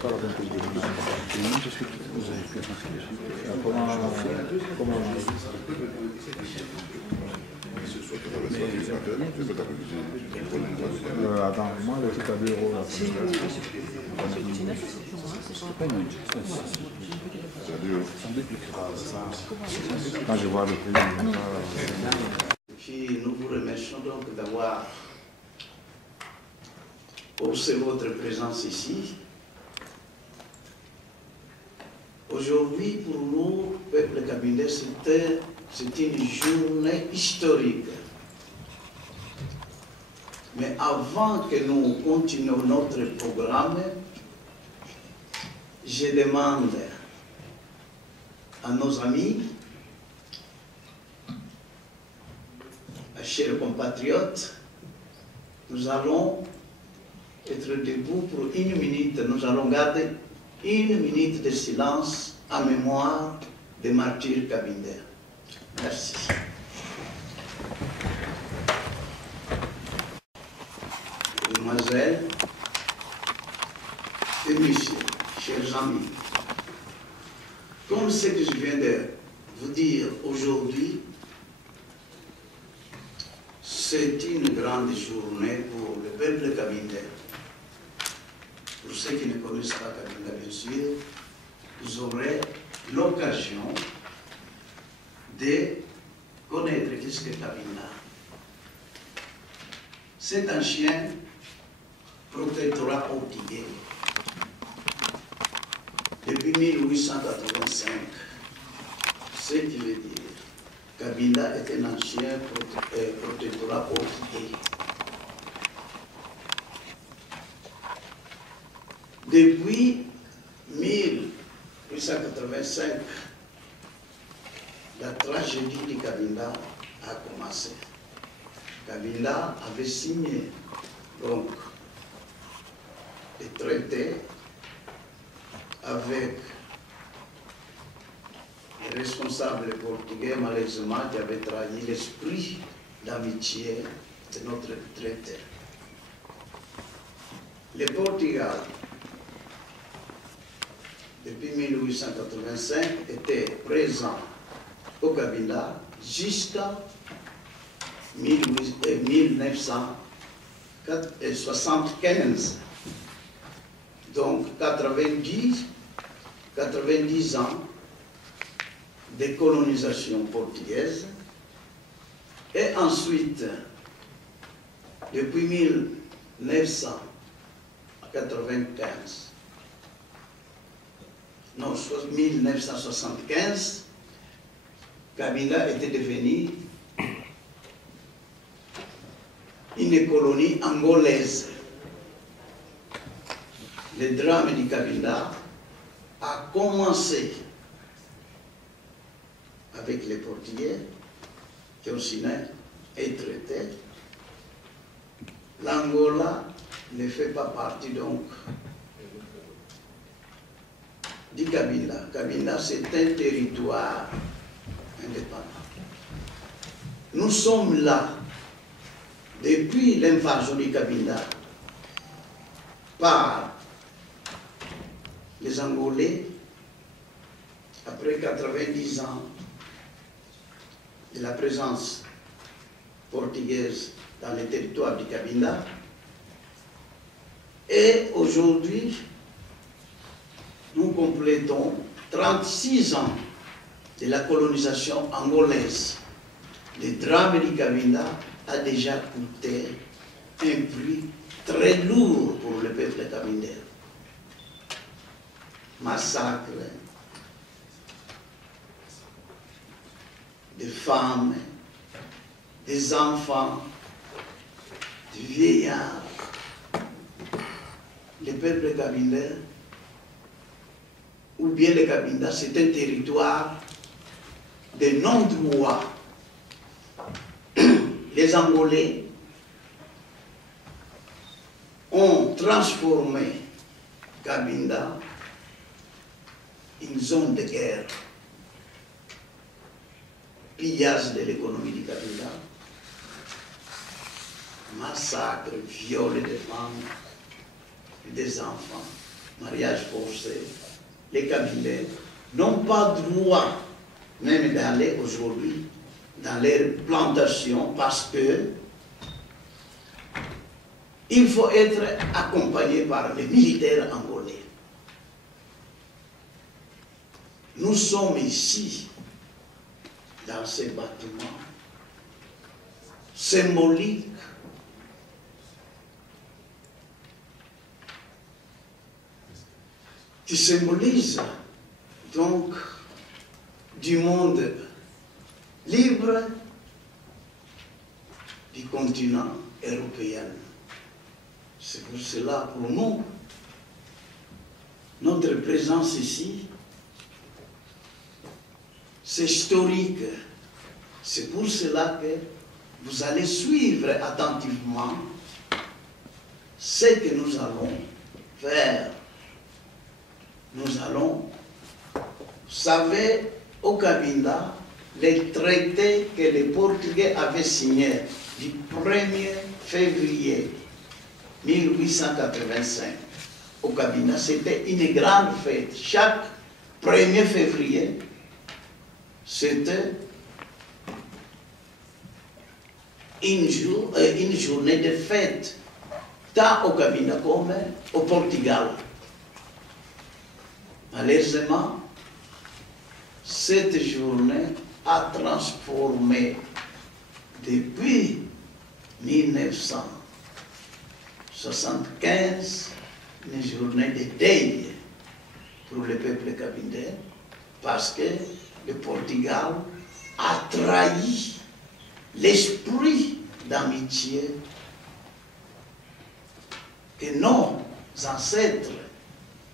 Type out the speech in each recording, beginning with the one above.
pas la bonne chose de vous. Qu'est-ce que vous avez pu inscrire? Comment attends, moi le truc à 2 euros là. C'est une association, c'est pas une quand je vois le prix. Puis nous vous remercions donc d'avoir haussé votre présence ici. Aujourd'hui, pour nous, peuple kabylais, c'est une journée historique. Mais avant que nous continuions notre programme, je demande à nos amis, à chers compatriotes, nous allons être debout pour 1 minute. Nous allons garder 1 minute de silence en mémoire des martyrs kabylais. Merci. Mesdemoiselles et messieurs, chers amis, comme ce que je viens de vous dire aujourd'hui, c'est une grande journée pour le peuple kabylais. Pour ceux qui ne connaissent pas Kabila, bien sûr, vous aurez l'occasion de connaître qu'est-ce que Kabila. C'est un chien protectorat portugais depuis 1885. Ce qui veut dire Kabila est un ancien protectorat portugais. Depuis 1885, la tragédie de Kabila a commencé. Kabila avait signé donc des traités avec les responsables portugais, malheureusement, qui avaient trahi l'esprit d'amitié de notre traité. Le Portugal, depuis 1885, était présent au Kabila jusqu'à 1975. Donc 90 ans de colonisation portugaise. Et ensuite, depuis 1975, Kabila était devenu une colonie angolaise. Le drame du Kabila a commencé avec les Portugais qui ont signé un traité. L'Angola ne fait pas partie donc du Kabila. Kabila, c'est un territoire indépendant. Nous sommes là depuis l'invasion du Kabila par les Angolais, après 90 ans de la présence portugaise dans les territoires du Kabila. Et aujourd'hui, nous complétons 36 ans de la colonisation angolaise. Le drame du Kabila a déjà coûté un prix très lourd pour le peuple kabylais. Massacre des femmes, des enfants, des vieillards. Le peuple kabylais, ou bien le Kabila, c'est un territoire de non-droit. Les Angolais ont transformé Kabila une zone de guerre, pillage de l'économie du Kabila, massacre, viol des femmes et des enfants, mariage forcé, les Kabylais n'ont pas droit même d'aller aujourd'hui dans les plantations parce que il faut être accompagné par les militaires angolais. Nous sommes ici, dans ces bâtiments symboliques qui symbolisent donc du monde libre du continent européen. C'est pour cela, pour nous, notre présence ici, c'est historique. C'est pour cela que vous allez suivre attentivement ce que nous allons faire. Nous allons, vous savez, au Cabinda, les traités que les Portugais avaient signés du 1er février 1885 au Cabinda, c'était une grande fête. Chaque 1er février, c'était une journée de fête, tant au Cabinda comme au Portugal. Malheureusement, cette journée a transformé depuis 1975 une journée de deuil pour le peuple cabindais parce que le Portugal a trahi l'esprit d'amitié que nos ancêtres,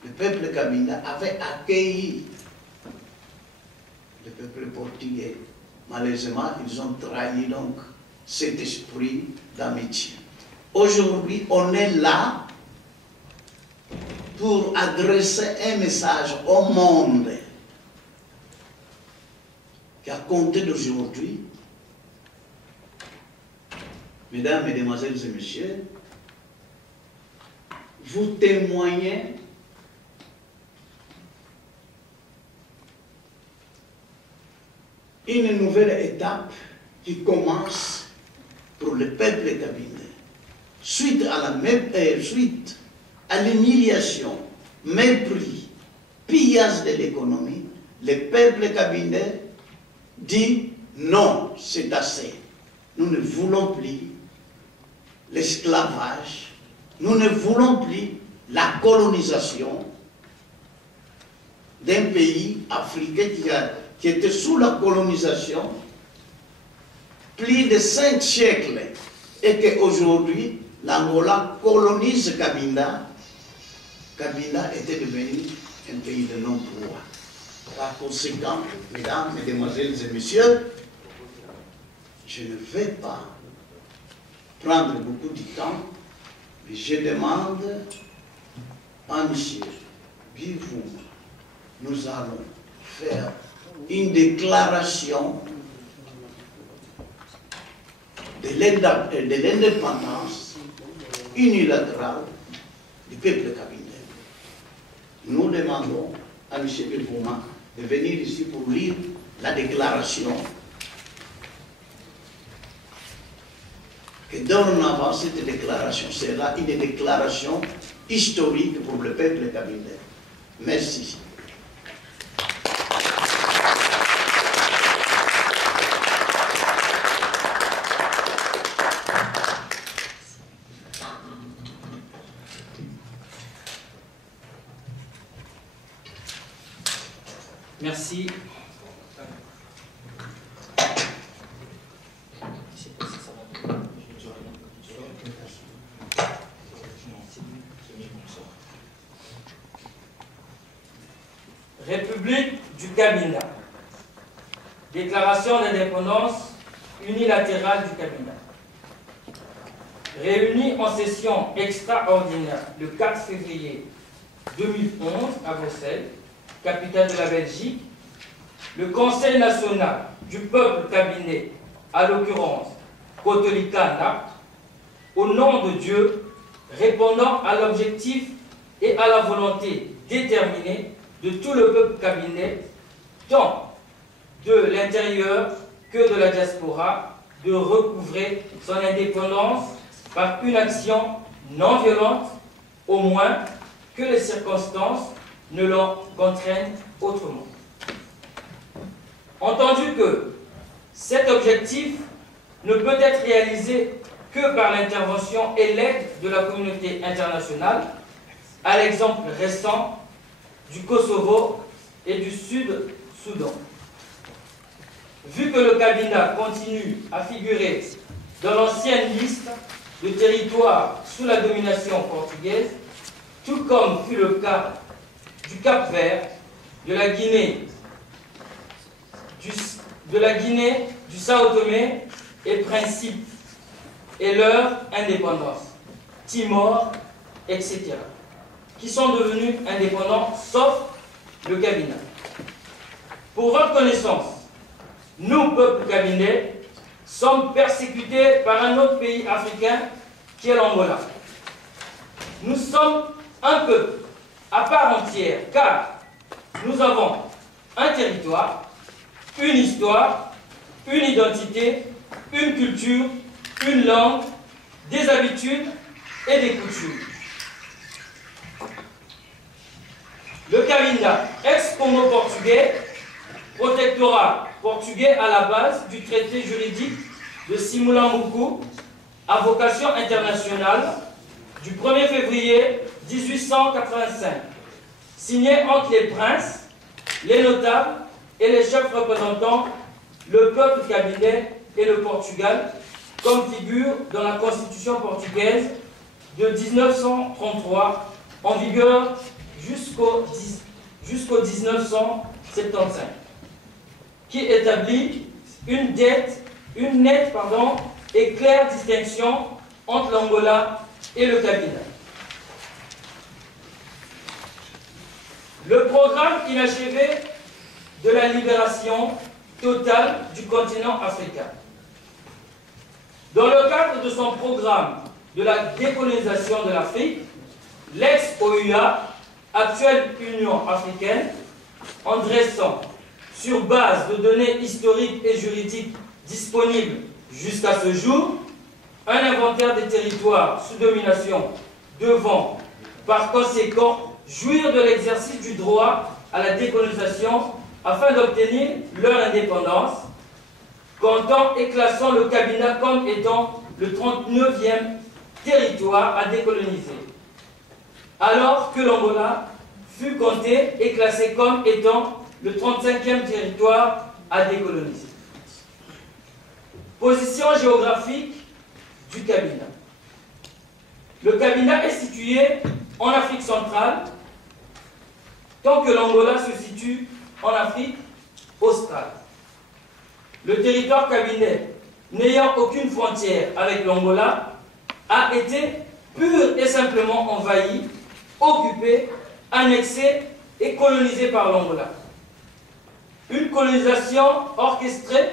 le peuple cabinda, avait accueilli le peuple portugais. Malheureusement, ils ont trahi donc cet esprit d'amitié. Aujourd'hui, on est là pour adresser un message au monde qu'à compter d'aujourd'hui, mesdames, mesdemoiselles et messieurs, vous témoignez une nouvelle étape qui commence pour le peuple cabinais. Suite à l'humiliation, mépris, pillage de l'économie, le peuple cabinais dit non, c'est assez. Nous ne voulons plus l'esclavage, nous ne voulons plus la colonisation d'un pays africain qui était sous la colonisation plus de 5 siècles et qu'aujourd'hui l'Angola colonise Cabinda. Cabinda était devenu un pays de non-droit. Par conséquent, mesdames, mesdemoiselles et messieurs, je ne vais pas prendre beaucoup de temps, mais je demande à M. Bivou, nous allons faire une déclaration de l'indépendance unilatérale du peuple cabinais. Nous demandons à M. Bivouma de venir ici pour lire la déclaration que dorénavant cette déclaration sera une déclaration historique pour le peuple cabinais. Merci. Merci. République du Cabinda. Déclaration d'indépendance unilatérale du Cabinda. Réunie en session extraordinaire le 4 février 2011 à Bruxelles, capitale de la Belgique, le Conseil national du peuple cabinais, à l'occurrence Kotolika Nap, au nom de Dieu, répondant à l'objectif et à la volonté déterminée de tout le peuple kabylais, tant de l'intérieur que de la diaspora, de recouvrer son indépendance par une action non violente, au moins que les circonstances ne l'en contraignent autrement. Entendu que cet objectif ne peut être réalisé que par l'intervention et l'aide de la communauté internationale, à l'exemple récent du Kosovo et du Sud-Soudan. Vu que le Kabinda continue à figurer dans l'ancienne liste de territoires sous la domination portugaise, tout comme fut le cas du Cap-Vert, de la Guinée, du Sao Tomé et Principe, et leur indépendance, Timor, etc., qui sont devenus indépendants, sauf le Kabinda. Pour votre connaissance, nous, peuple kabylais, sommes persécutés par un autre pays africain qui est l'Angola. Nous sommes un peuple à part entière, car nous avons un territoire, une histoire, une identité, une culture, une langue, des habitudes et des coutumes. Le Kabinda, ex-Congo portugais, protectorat portugais à la base du traité juridique de Simulambuku, à vocation internationale, du 1er février 1885, signé entre les princes, les notables et les chefs représentants le peuple kabylais et le Portugal, comme figure dans la Constitution portugaise de 1933, en vigueur jusqu'au 1975, qui établit une nette et claire distinction entre l'Angola et le Kabinda. Le programme inachevé de la libération totale du continent africain. Dans le cadre de son programme de la décolonisation de l'Afrique, l'ex-OUA, actuelle Union africaine, en dressant, sur base de données historiques et juridiques disponibles jusqu'à ce jour, un inventaire des territoires sous domination devant, par conséquent, jouir de l'exercice du droit à la décolonisation afin d'obtenir leur indépendance, comptant et classant le Kabinda comme étant le 39e territoire à décoloniser, alors que l'Angola fut compté et classé comme étant le 35e territoire à décoloniser. Position géographique du Kabinda. Le Kabinda est situé en Afrique centrale, tant que l'Angola se situe en Afrique australe. Le territoire kabylais, n'ayant aucune frontière avec l'Angola, a été pur et simplement envahi, occupé, annexé et colonisé par l'Angola. Une colonisation orchestrée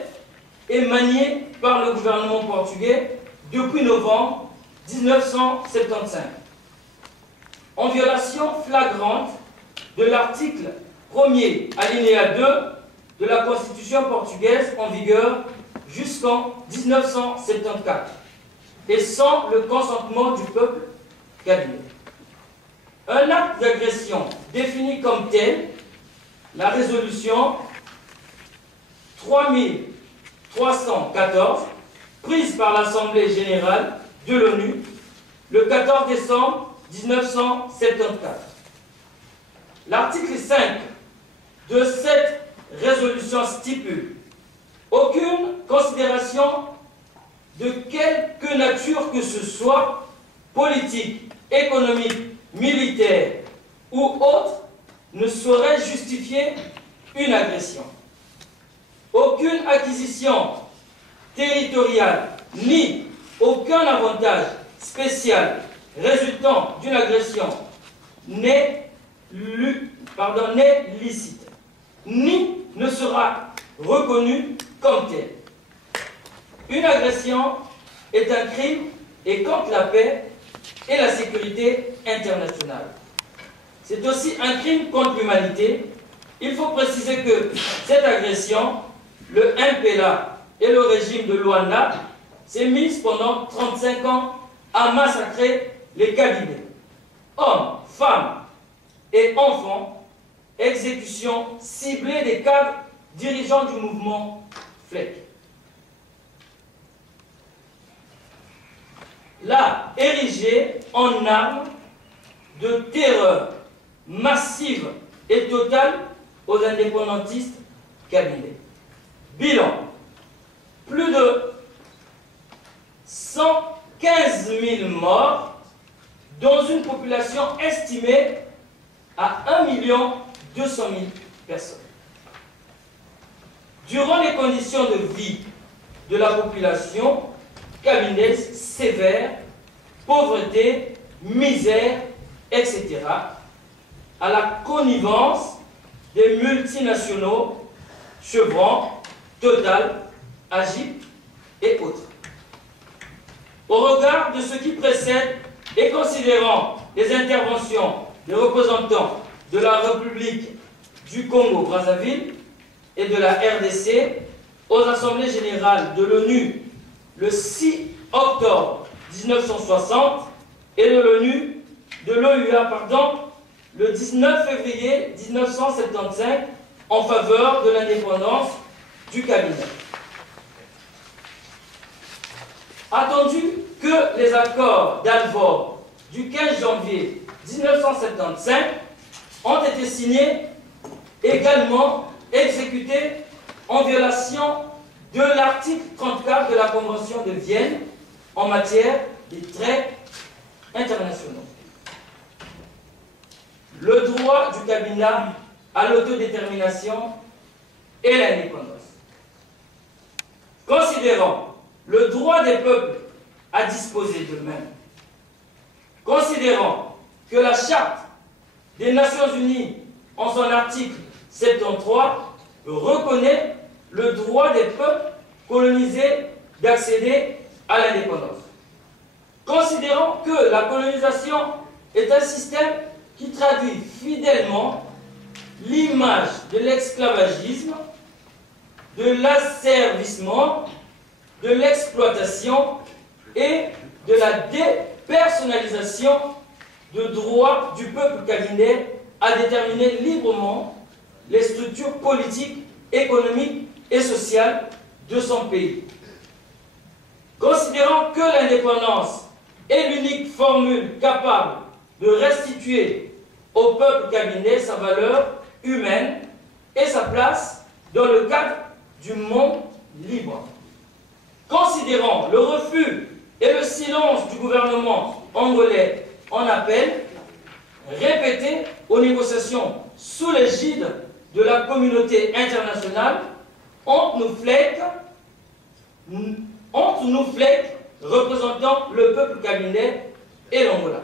et maniée par le gouvernement portugais depuis novembre 1975, en violation flagrante de l'article 1er alinéa 2 de la Constitution portugaise en vigueur jusqu'en 1974 et sans le consentement du peuple kabyle. Un acte d'agression défini comme tel, la résolution 3314, prise par l'Assemblée générale de l'ONU le 14 décembre 1974. L'article 5 de cette résolution stipule aucune considération de quelque nature que ce soit, politique, économique, militaire ou autre, ne saurait justifier une agression. Aucune acquisition territoriale ni aucun avantage spécial résultant d'une agression n'est licite, ni ne sera reconnu comme tel. Une agression est un crime et contre la paix et la sécurité internationale. c'est aussi un crime contre l'humanité. Il faut préciser que cette agression, le MPLA et le régime de Luanda s'est mis pendant 35 ans à massacrer les Kabylés. Hommes, femmes et enfants, exécution ciblée des cadres dirigeants du mouvement FLEC. Là, érigé en arme de terreur massive et totale aux indépendantistes kabylés. Bilan, plus de 115 000 morts dans une population estimée à 1 200 000 personnes. Durant les conditions de vie de la population kabylaise sévères, pauvreté, misère, etc., à la connivence des multinationaux, Chevron, Total, Agip et autres. Au regard de ce qui précède et considérant les interventions des représentants de la République du Congo-Brazzaville et de la RDC aux Assemblées générales de l'ONU le 6 octobre 1960 et de l'OUA, le 19 février 1975 en faveur de l'indépendance du Kabylie. Attendu que les accords d'Alvord du 15 janvier 1975 ont été signés, également exécutés en violation de l'article 34 de la Convention de Vienne en matière des traités internationaux. Le droit du Kabylie à l'autodétermination et l'indépendance. Considérant le droit des peuples à disposer d'eux-mêmes, considérant que la Charte des Nations Unies, en son article 73, reconnaît le droit des peuples colonisés d'accéder à l'indépendance. Considérant que la colonisation est un système qui traduit fidèlement l'image de l'esclavagisme, de l'asservissement, de l'exploitation et de la dépersonnalisation de droit du peuple kabylais à déterminer librement les structures politiques, économiques et sociales de son pays. Considérant que l'indépendance est l'unique formule capable de restituer au peuple kabylais sa valeur humaine et sa place dans le cadre du monde libre. Considérant le refus et le silence du gouvernement angolais en appel, répété aux négociations sous l'égide de la communauté internationale, entre nous FLEC représentant le peuple kabylais et l'Angola.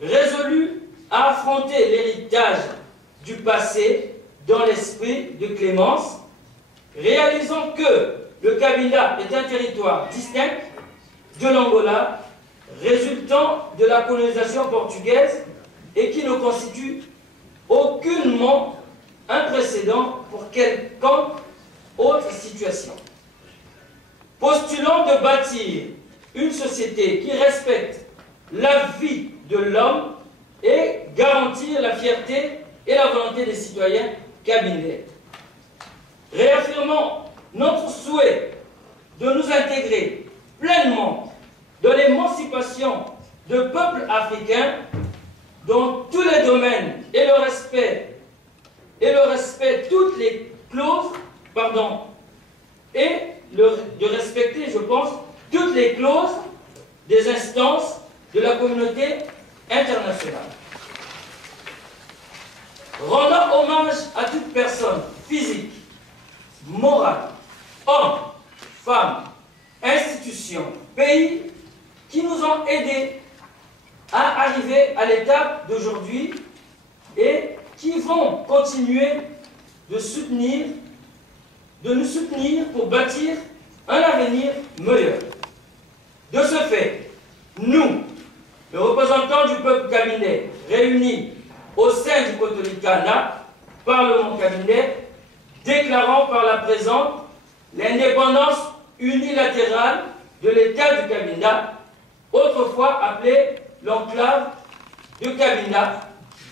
Résolu à affronter l'héritage du passé dans l'esprit de clémence, réalisant que le Kabylie est un territoire distinct de l'Angola, résultant de la colonisation portugaise et qui ne constitue aucunement un précédent pour quelconque autre situation. Postulant de bâtir une société qui respecte la vie de l'homme et garantir la fierté et la volonté des citoyens kabylais. Réaffirmant notre souhait de nous intégrer pleinement dans l'émancipation de peuples africains dans tous les domaines et le respect toutes les clauses, et de respecter, je pense, toutes les clauses des instances de la communauté internationale. Rendant hommage à toute personne physique, morale, homme, femme, institution, pays qui nous ont aidés à arriver à l'étape d'aujourd'hui et qui vont continuer de nous soutenir pour bâtir un avenir meilleur. De ce fait, nous, les représentants du peuple kabylais réunis au sein du Kotoli-Kanda par le Mont Kabinda, déclarant par la présente l'indépendance unilatérale de l'État du Cabinda, autrefois appelé l'enclave de Cabinda.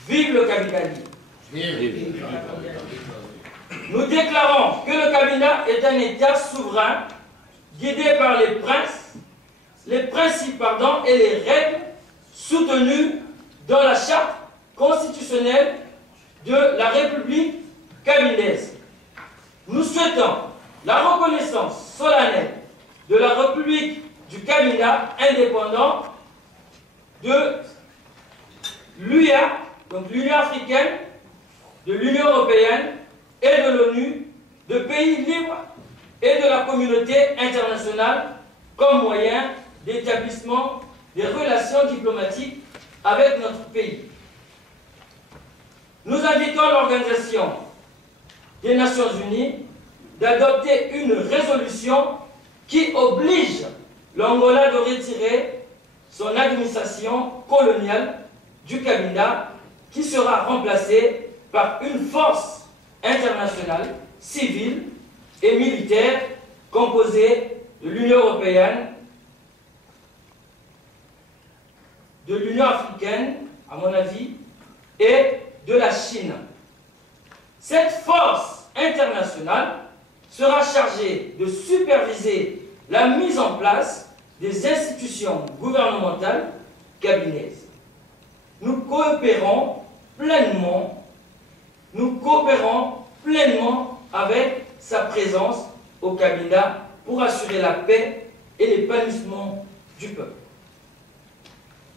Vive le Cabinda libre. Nous déclarons que le Cabinda est un État souverain guidé par les principes et les règles soutenues dans la charte constitutionnelle de la République cabindaise. Nous souhaitons la reconnaissance solennelle de la République du Cabinda indépendant de l'UA, donc l'Union africaine, de l'Union européenne et de l'ONU, de pays libres et de la communauté internationale comme moyen d'établissement des relations diplomatiques avec notre pays. Nous invitons l'Organisation des Nations Unies d'adopter une résolution qui oblige l'Angola de retirer son administration coloniale du Cabinda, qui sera remplacée par une force internationale, civile et militaire composée de l'Union européenne, de l'Union africaine, à mon avis, et de la Chine. Cette force internationale sera chargée de superviser la mise en place des institutions gouvernementales cabinaises. Nous coopérons pleinement avec sa présence au Cabinda pour assurer la paix et l'épanouissement du peuple.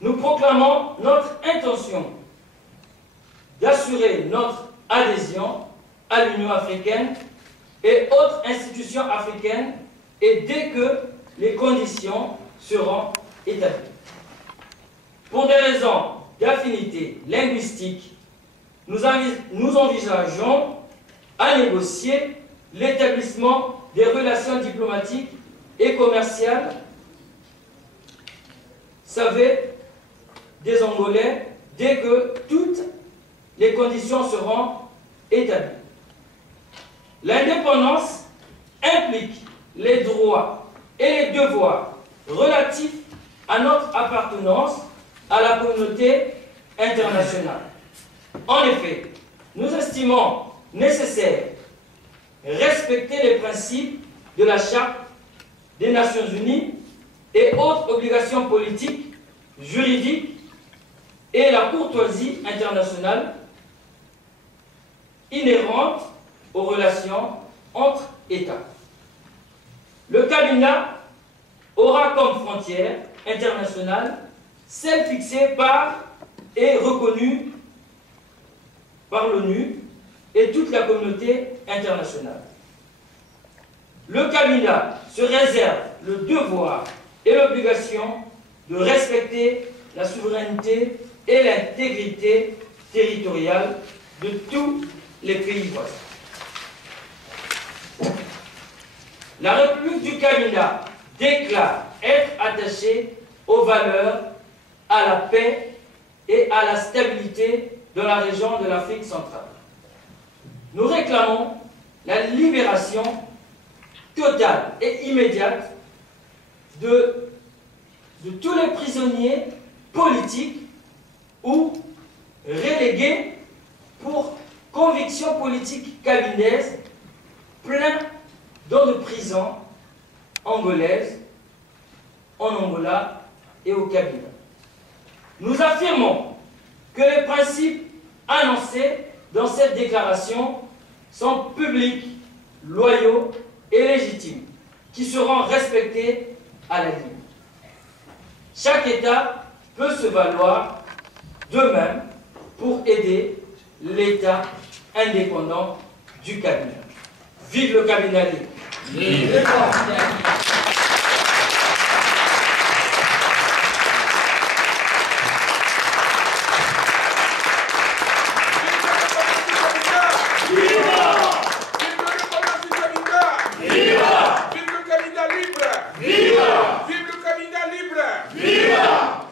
Nous proclamons notre intention d'assurer notre adhésion à l'Union africaine et autres institutions africaines et dès que les conditions seront établies. Pour des raisons d'affinité linguistique, nous envisageons à négocier l'établissement des relations diplomatiques et commerciales, des Angolais, dès que toutes les conditions seront établies. L'indépendance implique les droits et les devoirs relatifs à notre appartenance à la communauté internationale. En effet, nous estimons nécessaire respecter les principes de la Charte des Nations Unies et autres obligations politiques, juridiques et la courtoisie internationale inhérente aux relations entre États. Le Cabinda aura comme frontière internationale celle fixée par et reconnue par l'ONU et toute la communauté internationale. Le Cabinda se réserve le devoir et l'obligation de respecter la souveraineté et l'intégrité territoriale de tous les pays voisins. La République du Cabinda déclare être attachée aux valeurs, à la paix et à la stabilité dans la région de l'Afrique centrale. Nous réclamons la libération totale et immédiate de tous les prisonniers politiques ou relégués pour conviction politique cabindaise plein dans de prisons angolaises, en Angola et au Cabinda. Nous affirmons que les principes annoncés dans cette déclaration sont publics, loyaux et légitimes, qui seront respectés à la ligne. Chaque État peut se valoir d'eux-mêmes pour aider l'État indépendant du Cabinda. Vive le Cabinda libre! Vive.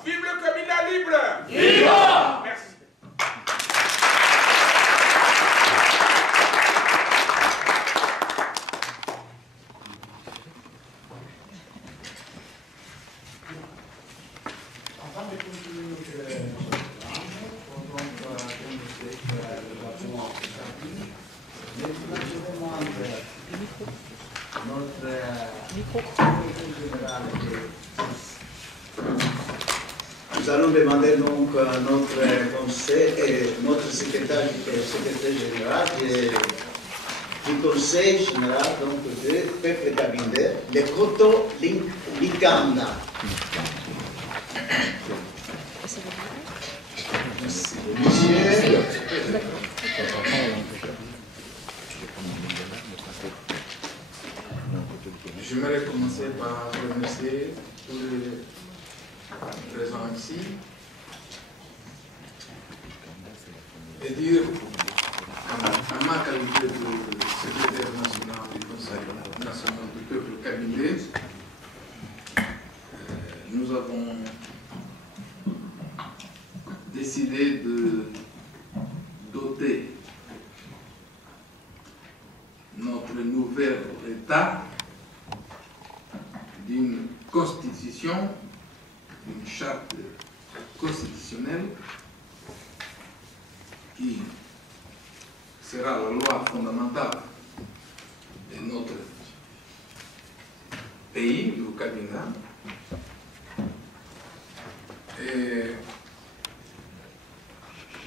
Vive le Cabinda libre! Vive! Merci. Nous allons demander donc à notre conseil et notre secrétaire général du conseil général donc de peuple Kabindé, le Koto Likanda. Monsieur. J'aimerais commencer par remercier tous les présents ici et dire, en ma qualité de secrétaire national du Conseil national du peuple kabindé, nous avons décidé de doter notre nouvel État d'une constitution, d'une charte constitutionnelle qui sera la loi fondamentale de notre pays, le Kabinda. Et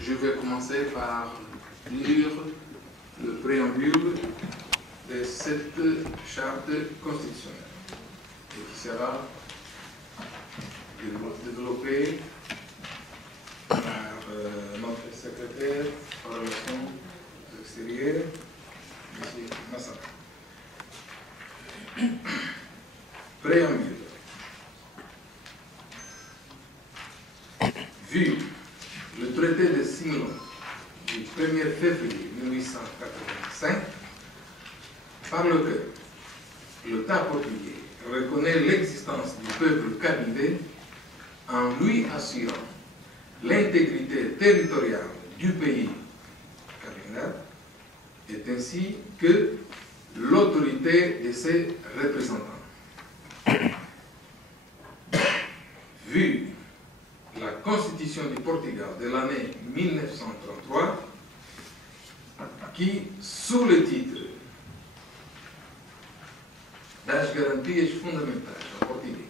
je vais commencer par lire le préambule de cette charte constitutionnelle, et qui sera développé par notre secrétaire en relations extérieures, M. Massa. Préambule. Vu le traité de Simon du 1er février 1885, par lequel l'État portugais reconnaît l'existence du peuple kabindé en lui assurant l'intégrité territoriale du pays kabinda, est ainsi que l'autorité de ses représentants. Vu la Constitution du Portugal de l'année 1933, qui, sous le titre das garantias fundamentais en portugais,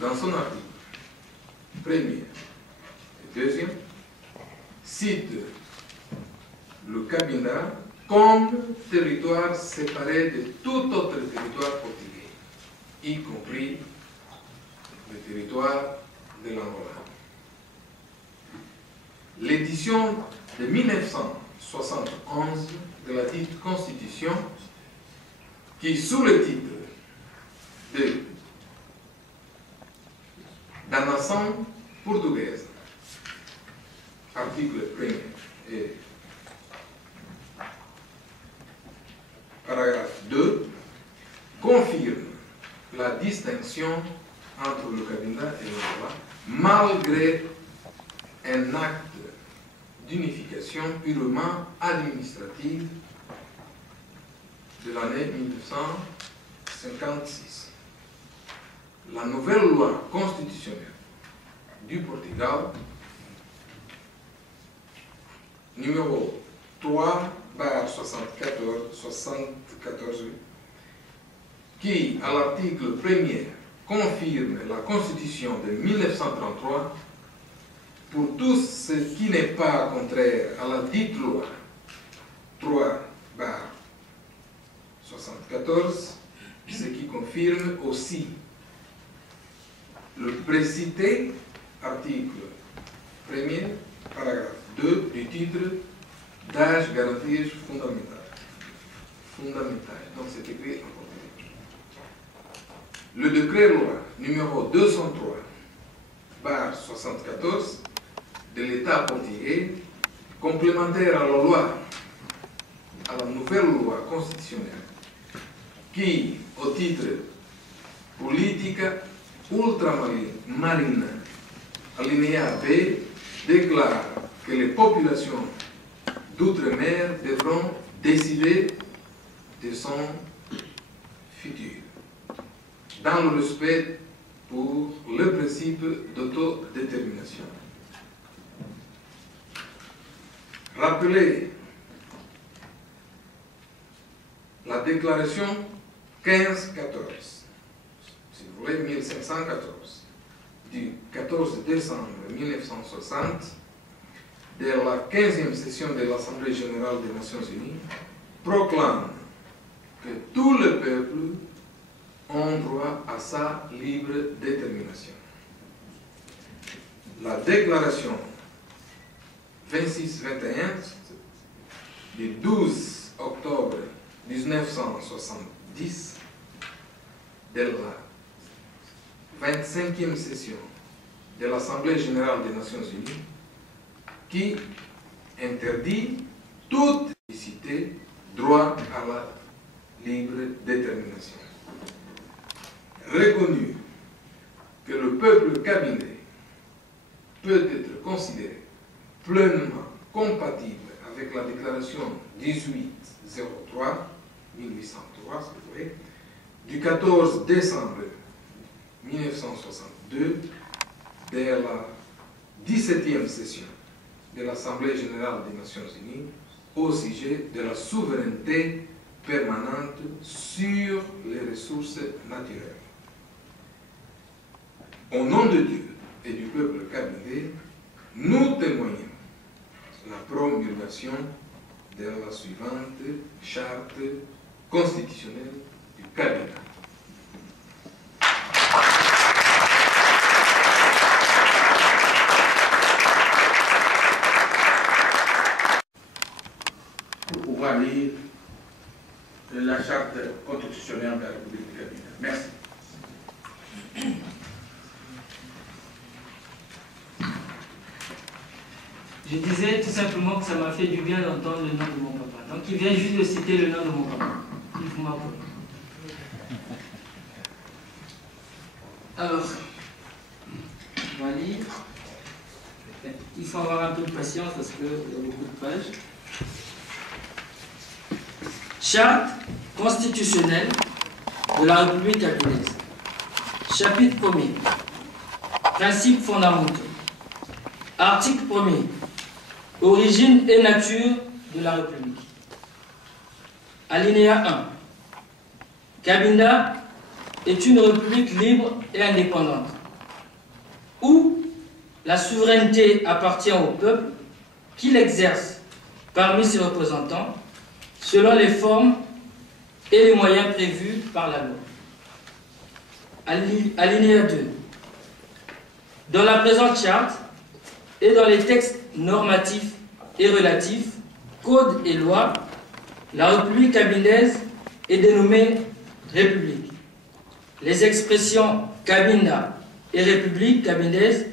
dans son article premier et deuxième, cite le Kabinda comme territoire séparé de tout autre territoire portugais, y compris le territoire de l'Angola. L'édition de 1971 de la dite Constitution, qui, sous le titre de Da Nação Portuguesa, article 1er et paragraphe 2, confirme la distinction entre le Kabinda et l'Angola, malgré un acte d'unification purement administrative de l'année 1956. La nouvelle loi constitutionnelle du Portugal, numéro 3/74, qui, à l'article 1er, confirme la Constitution de 1933 pour tout ce qui n'est pas contraire à la dite loi 3/74, ce qui confirme aussi le précité article 1er, paragraphe 2 du titre das garantias fundamentais. Donc c'est écrit en portugais. Le décret loi numéro 203/74 de l'État portugais, complémentaire à la nouvelle loi constitutionnelle, qui, au titre politique ultramarine, alinéa B, déclare que les populations d'outre-mer devront décider de son futur. dans le respect pour le principe d'autodétermination. Rappelez la déclaration 1514, si vous voulez 1514, du 14 décembre 1960, de la 15e session de l'Assemblée générale des Nations unies, proclame que tous les peuples ont droit à sa libre détermination. La déclaration 26-21 du 12 octobre 1970 de la 25e session de l'Assemblée générale des Nations unies qui interdit toute licité droit à la libre détermination. Reconnu que le peuple kabylais peut être considéré pleinement compatible avec la déclaration 1803, 1803, si vous voulez, du 14 décembre 1962 de la 17e session de l'Assemblée générale des Nations unies au sujet de la souveraineté permanente sur les ressources naturelles. Au nom de Dieu et du peuple kabylais, nous témoignons la promulgation de la suivante charte constitutionnelle du Kabyle. Pour pouvoir lire la charte constitutionnelle de la République du Kabyle. Merci. Je disais tout simplement que ça m'a fait du bien d'entendre le nom de mon papa. Donc il vient juste de citer le nom de mon papa. Il faut m'appeler. Alors, on va lire. Il faut avoir un peu de patience parce qu'il y a beaucoup de pages. Charte constitutionnelle de la République kabylaise. Chapitre 1er. Principes fondamentaux. Article 1er. Origine et nature de la République. Alinéa 1. Cabinda est une république libre et indépendante, où la souveraineté appartient au peuple qui l'exerce parmi ses représentants selon les formes et les moyens prévus par la loi. Alinéa 2. Dans la présente charte et dans les textes normatifs et relatifs, codes et lois, la République kabylaise est dénommée République. Les expressions Cabinda et République kabylaise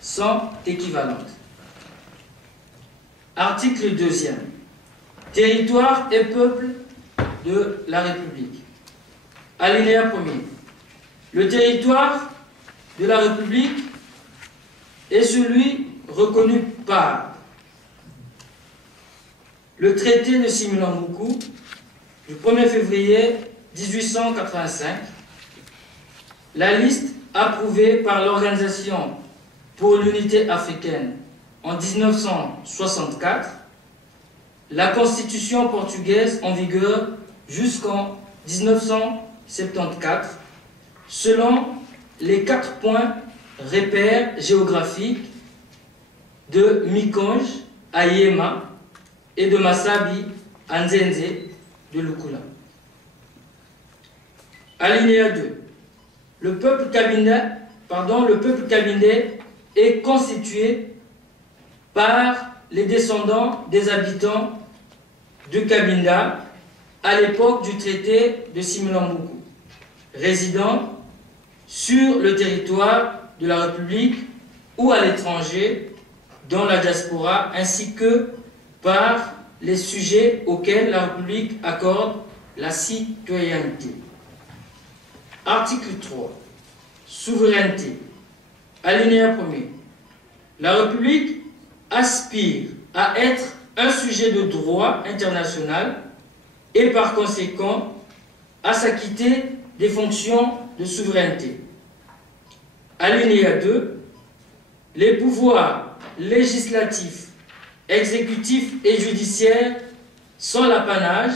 sont équivalentes. Article 2e. Territoire et peuple de la République. Alinéa 1er. Le territoire de la République est celui reconnu par le traité de Similambuku du 1er février 1885, la liste approuvée par l'Organisation pour l'unité africaine en 1964, la constitution portugaise en vigueur jusqu'en 1974, selon les 4 points repères géographiques de Mikonge à Yema et de Masabi à Nzenze de Lukula. Alinéa 2. Le peuple kabindais est constitué par les descendants des habitants de Cabinda à l'époque du traité de Similambuku, résidant sur le territoire de la République ou à l'étranger dans la diaspora, ainsi que par les sujets auxquels la République accorde la citoyenneté. Article 3. Souveraineté. Alinéa 1er. La République aspire à être un sujet de droit international et par conséquent à s'acquitter des fonctions de souveraineté. Alinéa 2. Les pouvoirs législatifs, exécutifs et judiciaires sont l'apanage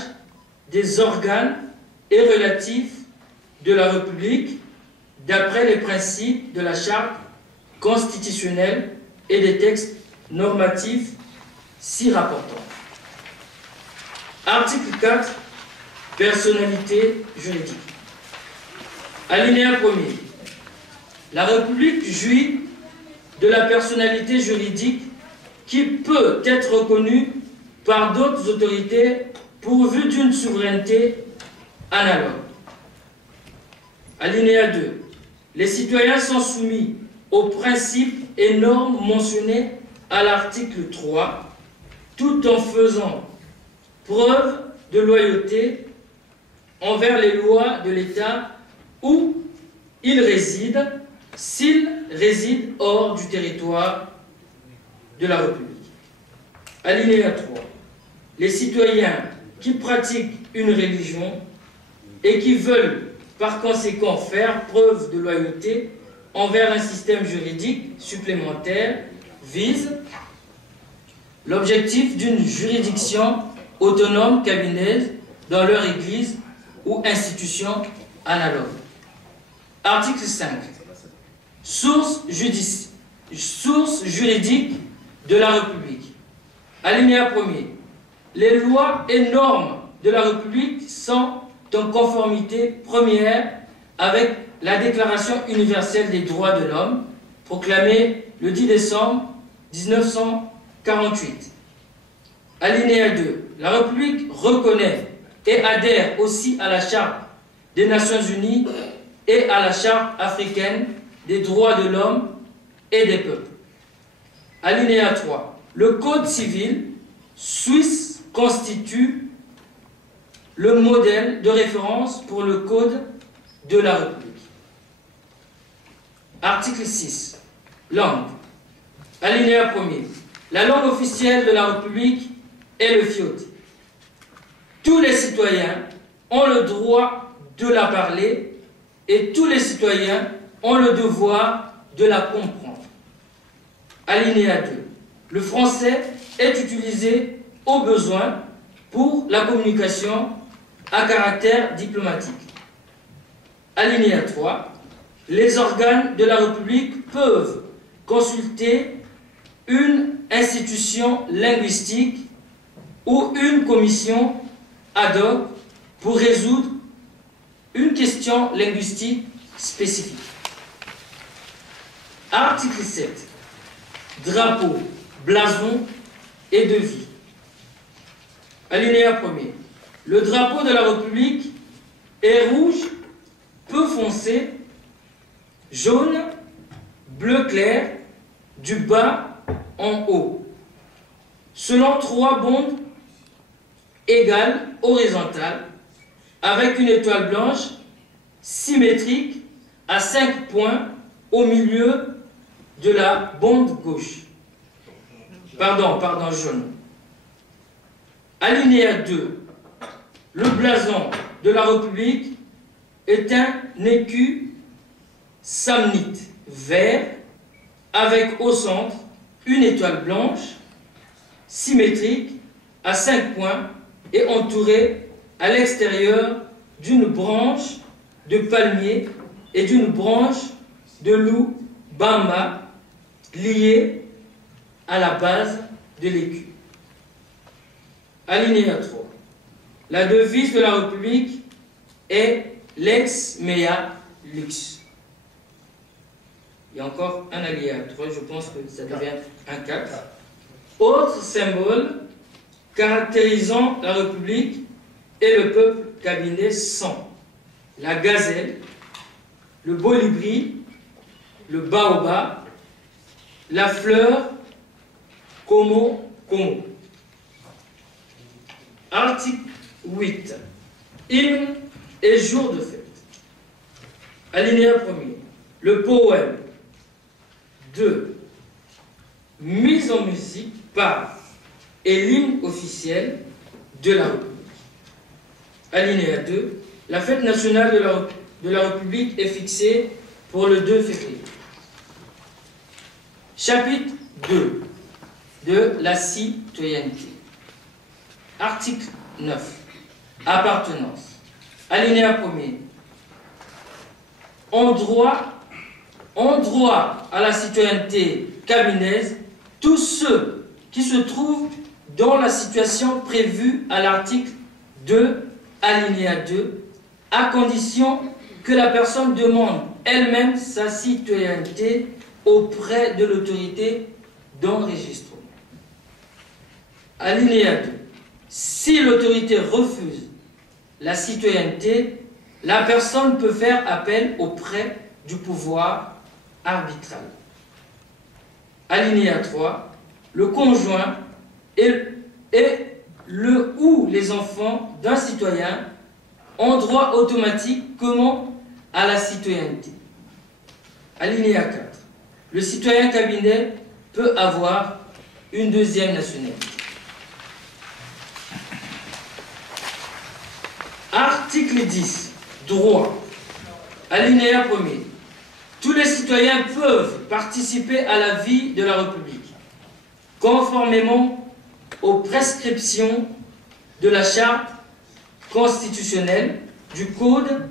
des organes et relatifs de la République d'après les principes de la Charte constitutionnelle et des textes normatifs s'y rapportant. Article 4. Personnalité juridique. Alinéa 1er. La République jouit de la personnalité juridique qui peut être reconnue par d'autres autorités pourvues d'une souveraineté analogue. Alinéa 2. Les citoyens sont soumis aux principes et normes mentionnés à l'article 3, tout en faisant preuve de loyauté envers les lois de l'État où ils résident, s'ils résident hors du territoire de la République. Alinéa 3. Les citoyens qui pratiquent une religion et qui veulent par conséquent faire preuve de loyauté envers un système juridique supplémentaire visent l'objectif d'une juridiction autonome cabinet dans leur église ou institution analogue. Article 5. Source juridique de la République. Alinéa 1er. Les lois et normes de la République sont en conformité première avec la Déclaration universelle des droits de l'homme, proclamée le 10 décembre 1948. Alinéa 2. La République reconnaît et adhère aussi à la Charte des Nations Unies et à la Charte africaine des droits de l'homme et des peuples. Alinéa 3. Le Code civil suisse constitue le modèle de référence pour le Code de la République. Article 6. Langue. Alinéa 1er. La langue officielle de la République est le fiote. Tous les citoyens ont le droit de la parler et tous les citoyens ont le devoir de la comprendre. Alinéa 2. Le français est utilisé au besoin pour la communication à caractère diplomatique. Alinéa 3. Les organes de la République peuvent consulter une institution linguistique ou une commission ad hoc pour résoudre une question linguistique spécifique. Article 7. Drapeau, blason et devis. Alinéa 1er. Le drapeau de la République est rouge, peu foncé, jaune, bleu clair, du bas en haut, selon 3 bandes égales horizontales, avec une étoile blanche symétrique à 5 points au milieu de la bande gauche. Pardon, jaune. Alinéa 2. Le blason de la République est un écu samnite vert avec au centre une étoile blanche symétrique à 5 points et entourée à l'extérieur d'une branche de palmier et d'une branche de loup bamba liée à la base de l'écu. Alinéa 3. La devise de la République est lex mea lux. Il y a encore un alinéa 3, je pense que ça devient un 4. Autre symbole caractérisant la République et le peuple cabinais sont la gazelle, le bolibri, le baobab, la fleur como. Article 8. Hymne et jour de fête. Alinéa 1er. Le poème. 2. Mise en musique par et l'hymne officiel de la République. Alinéa 2. La fête nationale de la République est fixé pour le 2 février. Chapitre 2 de la citoyenneté. Article 9. Appartenance. Alinéa 1er. En droit à la citoyenneté gabinaise tous ceux qui se trouvent dans la situation prévue à l'article 2, alinéa 2, à condition que la personne demande elle-même sa citoyenneté auprès de l'autorité d'enregistrement. Alinéa 2. Si l'autorité refuse la citoyenneté, la personne peut faire appel auprès du pouvoir arbitral. Alinéa 3. Le conjoint et le ou les enfants d'un citoyen ont droit automatique comment à la citoyenneté. Alinéa 4. Le citoyen cabinet peut avoir une deuxième nationalité. Article 10. Droit. Alinéa 1er. Tous les citoyens peuvent participer à la vie de la République, conformément aux prescriptions de la Charte constitutionnelle, du Code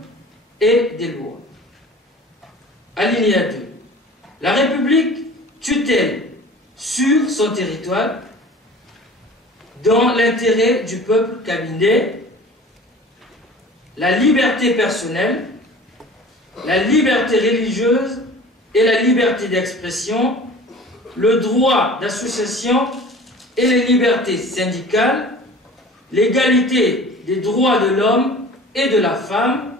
et des lois. Alinéa 2. La République tutelle sur son territoire, dans l'intérêt du peuple cabinet, la liberté personnelle, la liberté religieuse et la liberté d'expression, le droit d'association et les libertés syndicales, l'égalité des droits de l'homme et de la femme,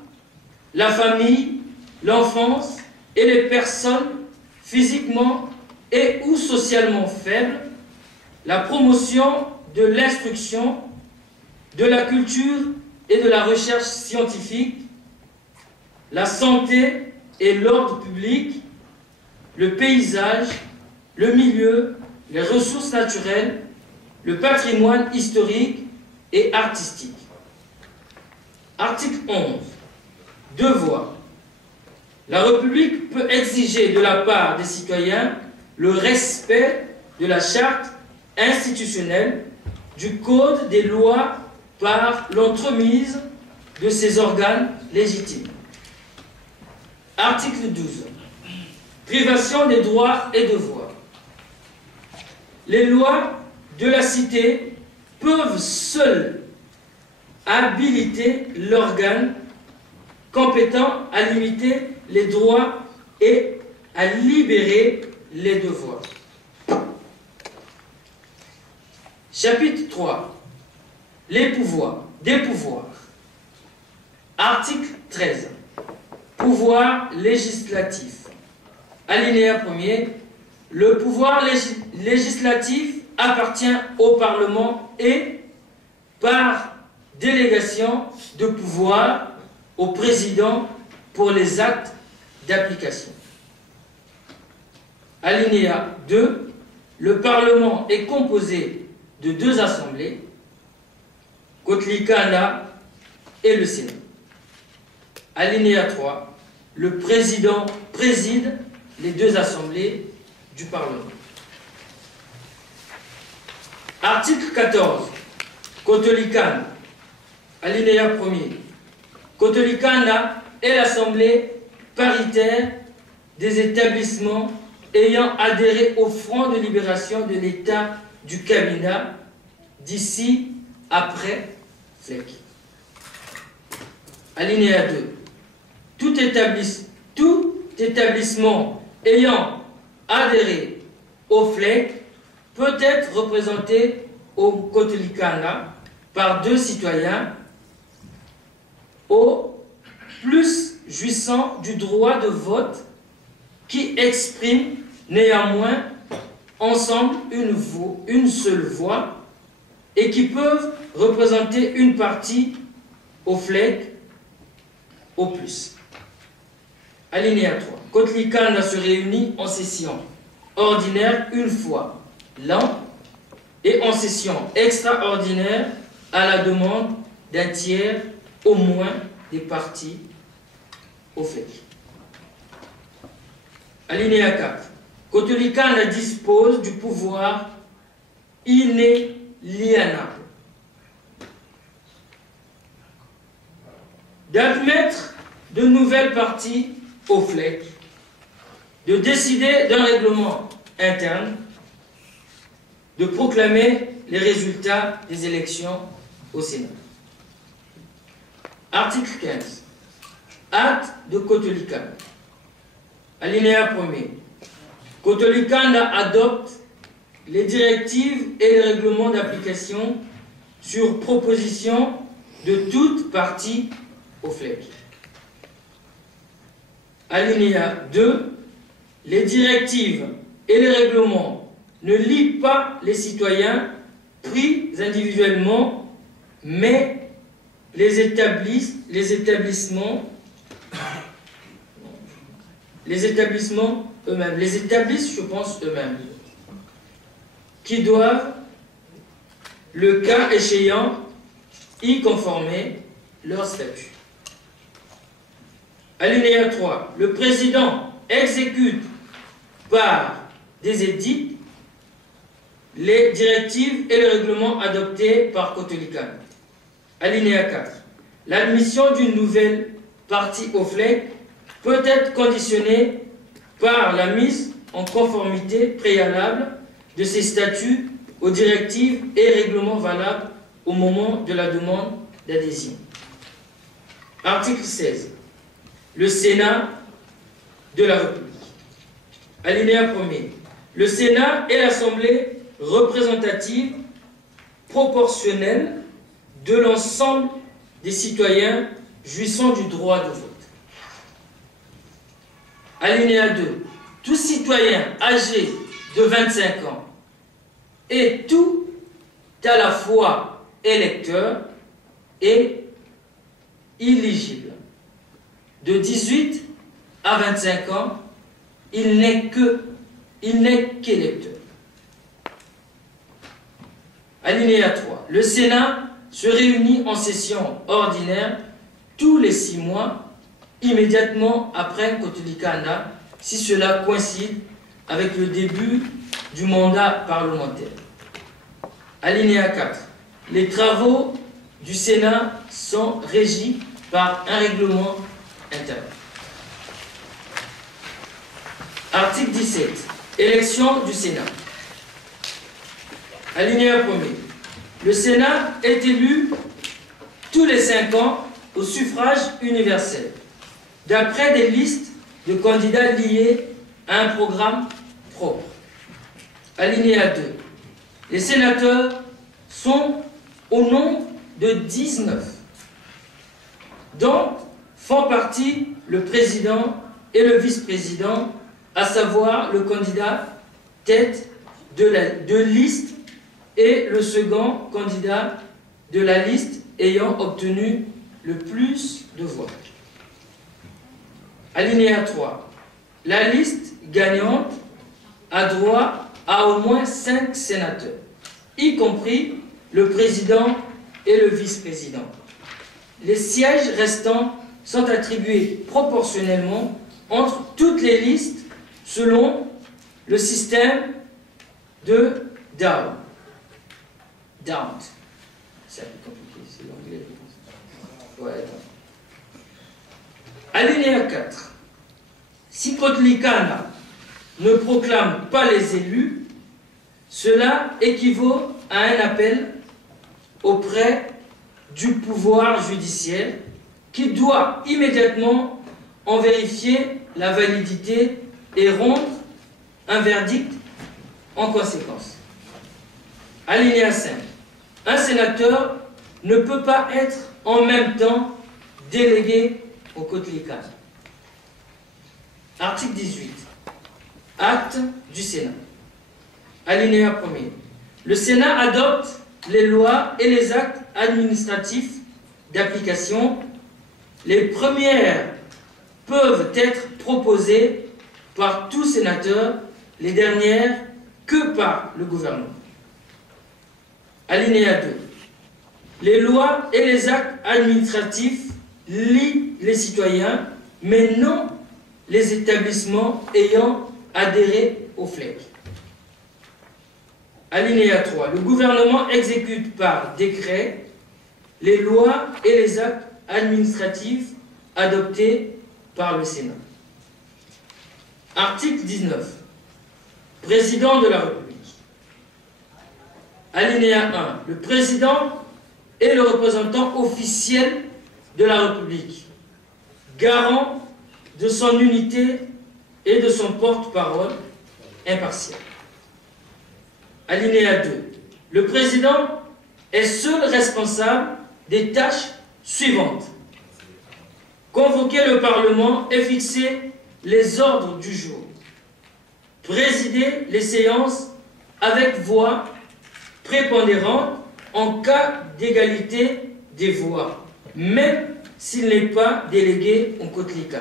la famille, l'enfance et les personnes physiquement et ou socialement faibles, la promotion de l'instruction, de la culture et de la recherche scientifique, la santé et l'ordre public, le paysage, le milieu, les ressources naturelles, le patrimoine historique et artistique. Article 11. Devoir. La République peut exiger de la part des citoyens le respect de la charte institutionnelle, du code des lois par l'entremise de ses organes légitimes. Article 12. Privation des droits et devoirs. Les lois de la cité peuvent seules habiliter l'organe compétent à limiter les droits et à libérer les devoirs. Chapitre 3. Les pouvoirs. Des pouvoirs. Article 13. Pouvoir législatif. Alinéa 1er. Le pouvoir législatif appartient au Parlement et, par délégation de pouvoir, au président pour les actes d'application. Alinéa 2. Le Parlement est composé de 2 assemblées, Kotlikana et le Sénat. Alinéa 3. Le président préside les 2 assemblées du Parlement. Article 14. Kotolikana. Alinéa 1er. Kotolikana est l'assemblée paritaire des établissements ayant adhéré au Front de libération de l'État du Kabila d'ici après FLEC. Alinéa 2. Tout établissement ayant adhéré au FLEC peut être représenté au Kotolikana par 2 citoyens au plus jouissant du droit de vote qui expriment néanmoins ensemble une seule voix et qui peuvent représenter une partie au FLEC au plus. Alinéa 3. Kotlikana se réunit en session ordinaire une fois l'an et en session extraordinaire à la demande d'un tiers au moins des parties au FLEC. Alinéa 4. Kotolikanda dispose du pouvoir inaliénable d'admettre de nouvelles parties au FLEC, de décider d'un règlement interne, de proclamer les résultats des élections au Sénat. Article 15. Acte de Kotolikanda. Alinéa 1er. Kotolikanda adopte les directives et les règlements d'application sur proposition de toute partie au FLEC. Alinéa 2. Les directives et les règlements ne lient pas les citoyens pris individuellement, mais les établissements eux-mêmes, les établissent, je pense, eux-mêmes, qui doivent, le cas échéant, y conformer leur statut. Alinéa 3. Le président exécute par des édits les directives et les règlements adoptés par Kotolikanda. Alinéa 4. L'admission d'une nouvelle partie au FLEC peut être conditionnée par la mise en conformité préalable de ses statuts aux directives et règlements valables au moment de la demande d'adhésion. Article 16. Le Sénat de la République. Alinéa 1er. Le Sénat est l'Assemblée représentative proportionnelle de l'ensemble des citoyens jouissant du droit de vote. Alinéa 2. Tout citoyen âgé de 25 ans est tout à la fois électeur et éligible. De 18 à 25 ans, il n'est qu'électeur. Alinéa 3. Le Sénat se réunit en session ordinaire tous les 6 mois, immédiatement après Kotolikanda, si cela coïncide avec le début du mandat parlementaire. Alinéa 4. Les travaux du Sénat sont régis par un règlement interne. Article 17. Élection du Sénat. Alinéa 1er. Le Sénat est élu tous les 5 ans au suffrage universel, d'après des listes de candidats liés à un programme propre. Alinéa 2. Les sénateurs sont au nombre de 19, dont font partie le président et le vice-président, à savoir le candidat tête de liste et le second candidat de la liste ayant obtenu le plus de voix. Alinéa 3. La liste gagnante a droit à au moins 5 sénateurs, y compris le président et le vice-président. Les sièges restants sont attribués proportionnellement entre toutes les listes selon le système de Down. C'est un peu compliqué, c'est l'anglais. Ouais. Alinéa 4. Si Kotolikanda ne proclame pas les élus, cela équivaut à un appel auprès du pouvoir judiciaire qui doit immédiatement en vérifier la validité et rendre un verdict en conséquence. Alinéa 5. Un sénateur ne peut pas être en même temps délégué au Kotolikanda. Article 18. Acte du Sénat. Alinéa 1er. Le Sénat adopte les lois et les actes administratifs d'application. Les premières peuvent être proposées par tout sénateur, les dernières que par le gouvernement. Alinéa 2. Les lois et les actes administratifs lient les citoyens, mais non les établissements ayant adhéré au FLEC. Alinéa 3. Le gouvernement exécute par décret les lois et les actes administratifs adoptés par le Sénat. Article 19. Président de la République. Alinéa 1. Le président est le représentant officiel de la République, garant de son unité et de son porte-parole impartial. Alinéa 2. Le président est seul responsable des tâches suivantes: convoquer le Parlement et fixer les ordres du jour, présider les séances avec voix prépondérante en cas d'égalité des voix, même s'il n'est pas délégué en Kotlikan,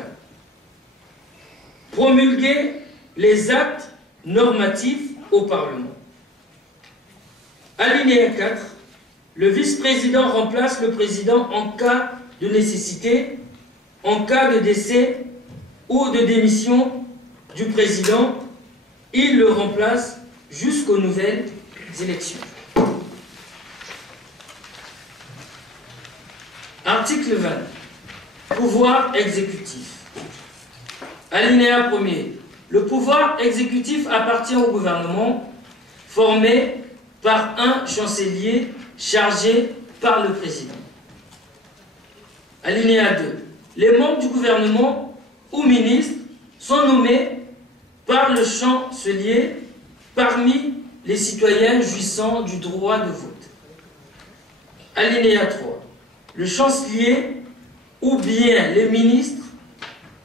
promulguer les actes normatifs au Parlement. Alinéa 4. Le vice-président remplace le président en cas de nécessité, en cas de décès ou de démission du président. Il le remplace jusqu'aux nouvelles élections. Article 20. Pouvoir exécutif. Alinéa 1er. Le pouvoir exécutif appartient au gouvernement, formé par un chancelier chargé par le président. Alinéa 2. Les membres du gouvernement ou ministres sont nommés par le chancelier parmi les citoyens jouissant du droit de vote. Alinéa 3. Le chancelier ou bien les ministres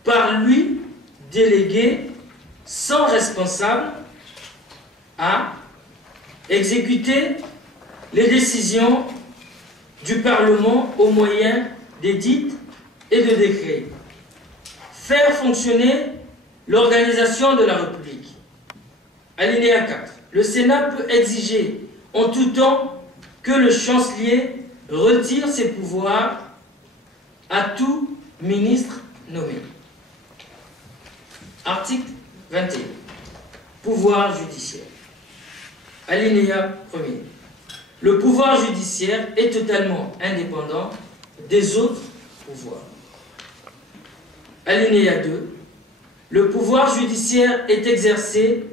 par lui délégués sont responsables à exécuter les décisions du Parlement au moyen d'édits et de décrets, faire fonctionner l'organisation de la République. Alinéa 4. Le Sénat peut exiger en tout temps que le chancelier retire ses pouvoirs à tout ministre nommé. Article 21. Pouvoir judiciaire. Alinéa 1er. Le pouvoir judiciaire est totalement indépendant des autres pouvoirs. Alinéa 2. Le pouvoir judiciaire est exercé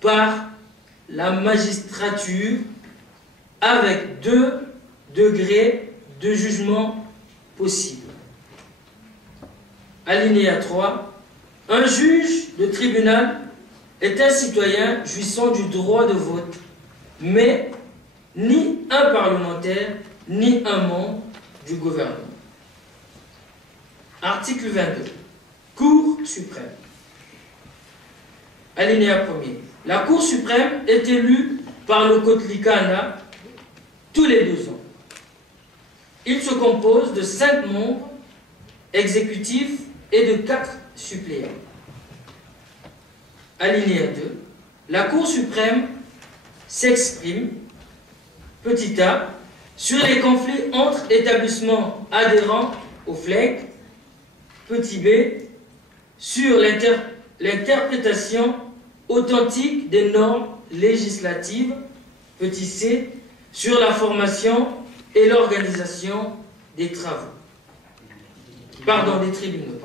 par la magistrature avec 2 degrés de jugement possibles. Alinéa 3. Un juge de tribunal est un citoyen jouissant du droit de vote, mais ni un parlementaire, ni un membre du gouvernement. Article 22. Cour suprême. Alinéa 1er. La Cour suprême est élue par le Kotlikana tous les 2 ans. Il se compose de 5 membres exécutifs et de 4 suppléants. Alinéa 2. La Cour suprême s'exprime, petit a, sur les conflits entre établissements adhérents au FLEC, petit b, sur l'interprétation authentique des normes législatives, petit c, sur la formation et l'organisation des travaux. Des tribunaux.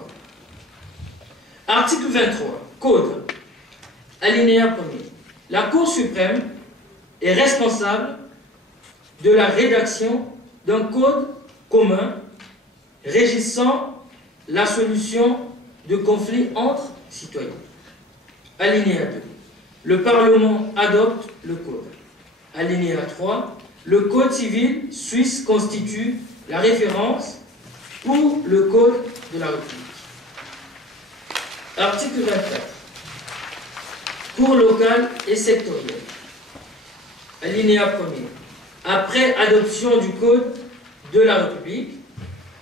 Article 23. Code. Alinéa 1er. La Cour suprême est responsable de la rédaction d'un code commun régissant la solution de conflits entre citoyens. Alinéa 2. Le Parlement adopte le code. Alinéa 3. Le Code civil suisse constitue la référence pour le Code de la République. Article 24. Cour locale et sectorielle. Alinéa 1er. Après adoption du Code de la République,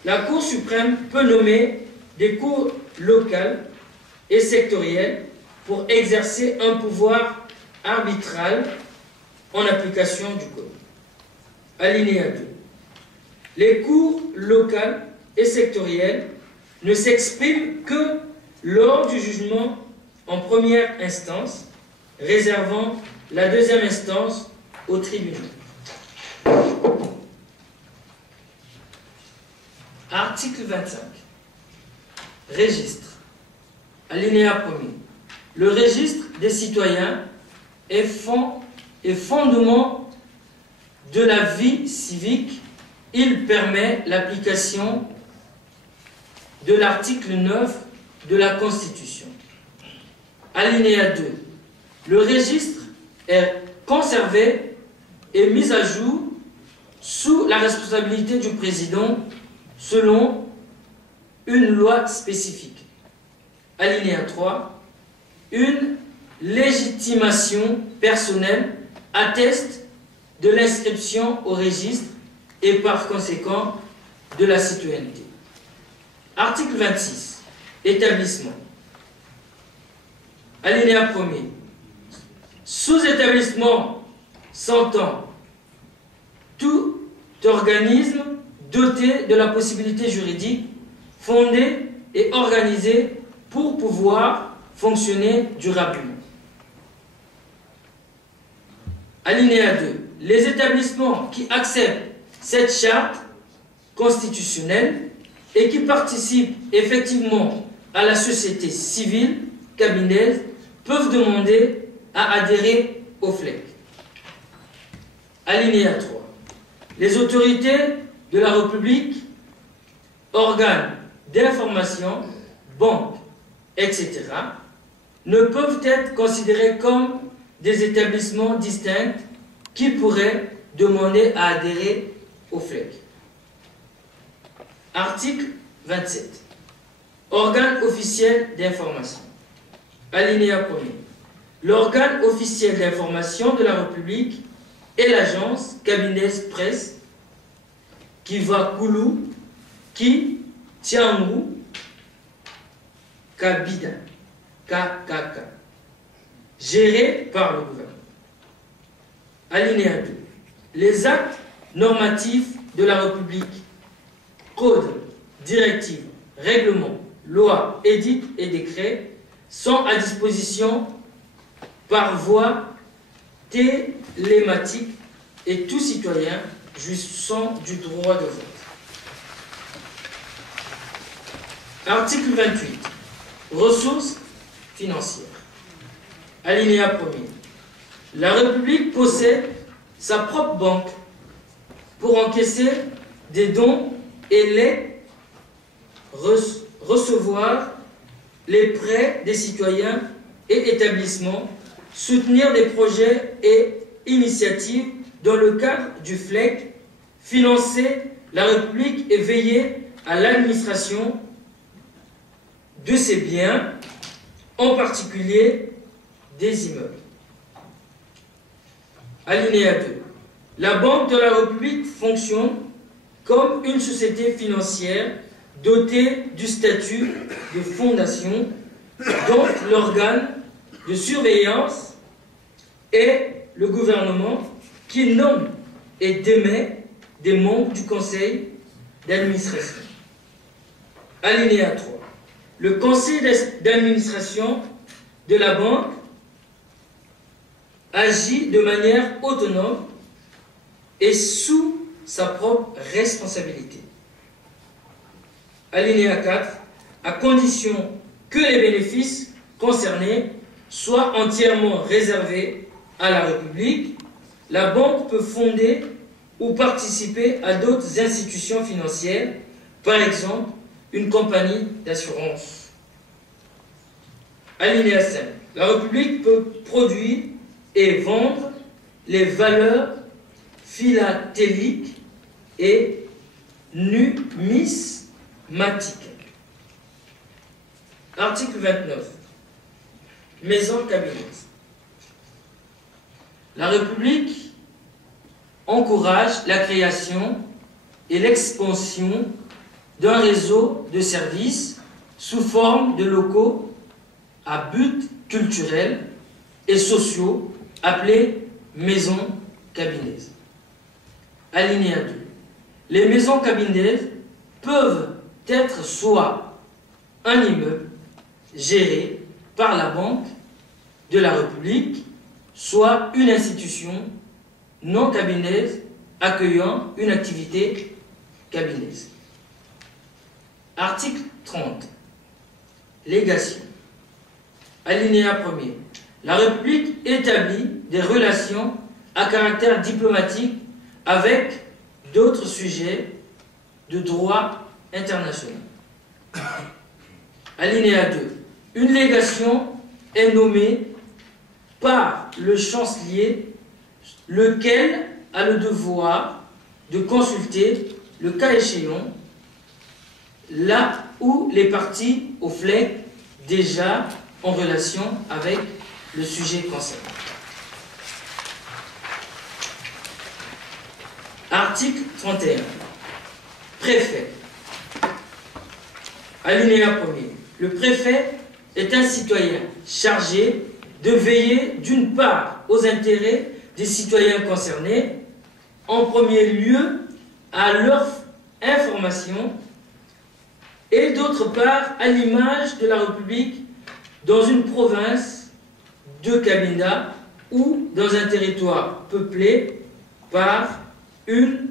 la Cour suprême peut nommer des cours locales et sectorielles pour exercer un pouvoir arbitral en application du Code. Alinéa 2. Les cours locales et sectorielles ne s'exprime que lors du jugement en première instance, réservant la deuxième instance au tribunal. Article 25. Registre. Alinéa 1er. Le registre des citoyens est fondement de la vie civique. Il permet l'application de l'article 9 de la Constitution. Alinéa 2. Le registre est conservé et mis à jour sous la responsabilité du président selon une loi spécifique. Alinéa 3. Une légitimation personnelle atteste de l'inscription au registre et par conséquent de la citoyenneté. Article 26. Établissement. Alinéa 1er. Sous établissement s'entend tout organisme doté de la possibilité juridique fondée et organisée pour pouvoir fonctionner durablement. Alinéa 2. Les établissements qui acceptent cette charte constitutionnelle et qui participent effectivement à la société civile cabinése peuvent demander à adhérer au FLEC. Alinéa 3. Les autorités de la République, organes d'information, banques, etc., ne peuvent être considérés comme des établissements distincts qui pourraient demander à adhérer au FLEC. Article 27. Organe officiel d'information. Alinéa 1er. L'organe officiel d'information de la République est l'agence cabinése presse qui va Koulou, qui Tiangou, Kabida, KKK, géré par le gouvernement. Alinéa 2. Les actes normatifs de la République, codes, directives, règlements, lois, édits et décrets sont à disposition par voie télématique et tout citoyen jouissant du droit de vote. Article 28. Ressources financières. Alinéa 1er. La République possède sa propre banque pour encaisser des dons et les recevoir les prêts des citoyens et établissements, soutenir des projets et initiatives dans le cadre du FLEC, financer la République et veiller à l'administration de ses biens, en particulier des immeubles. Alinéa 2. La Banque de la République fonctionne comme une société financière dotée du statut de fondation, dont l'organe de surveillance est le gouvernement qui nomme et démet des membres du conseil d'administration. Alinéa 3. Le conseil d'administration de la banque agit de manière autonome et sous sa propre responsabilité. Alinéa 4. À condition que les bénéfices concernés soient entièrement réservés à la République, la banque peut fonder ou participer à d'autres institutions financières, par exemple une compagnie d'assurance. Alinéa 5. La République peut produire et vendre les valeurs philatéliques et numismatiques. Article 29. Maison cabinet. La République encourage la création et l'expansion d'un réseau de services sous forme de locaux à but culturel et sociaux appelés maisons cabinets. Alinéa 2. Les maisons cabinets peuvent être soit un immeuble géré par la Banque de la République, soit une institution non cabineuse accueillant une activité cabineuse. Article 30. Légation. Alinéa 1er. La République établit des relations à caractère diplomatique avec d'autres sujets de droit international. Alinéa 2. Une légation est nommée par le chancelier, lequel a le devoir de consulter, le cas échéant, là où les parties au FLEC déjà en relation avec le sujet concerné. Article 31. Préfet. Alinéa 1er. Le préfet est un citoyen chargé de veiller d'une part aux intérêts des citoyens concernés, en premier lieu à leur information, et d'autre part à l'image de la République dans une province de Cabinda ou dans un territoire peuplé par une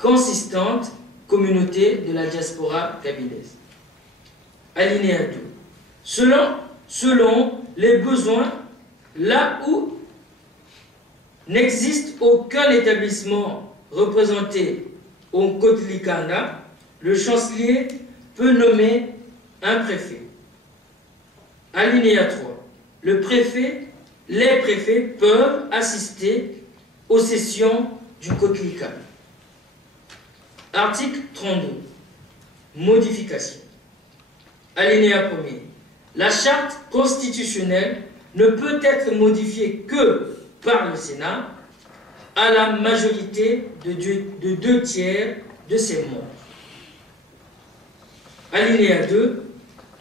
consistante communauté de la diaspora cabindaise. Alinéa 2. Selon les besoins, là où n'existe aucun établissement représenté au Kotlikanda, le chancelier peut nommer un préfet. Alinéa 3. Les préfets peuvent assister aux sessions du Kotlikanda. Article 32. Modification. Alinéa 1er. La charte constitutionnelle ne peut être modifiée que par le Sénat à la majorité de 2/3 de ses membres. Alinéa 2.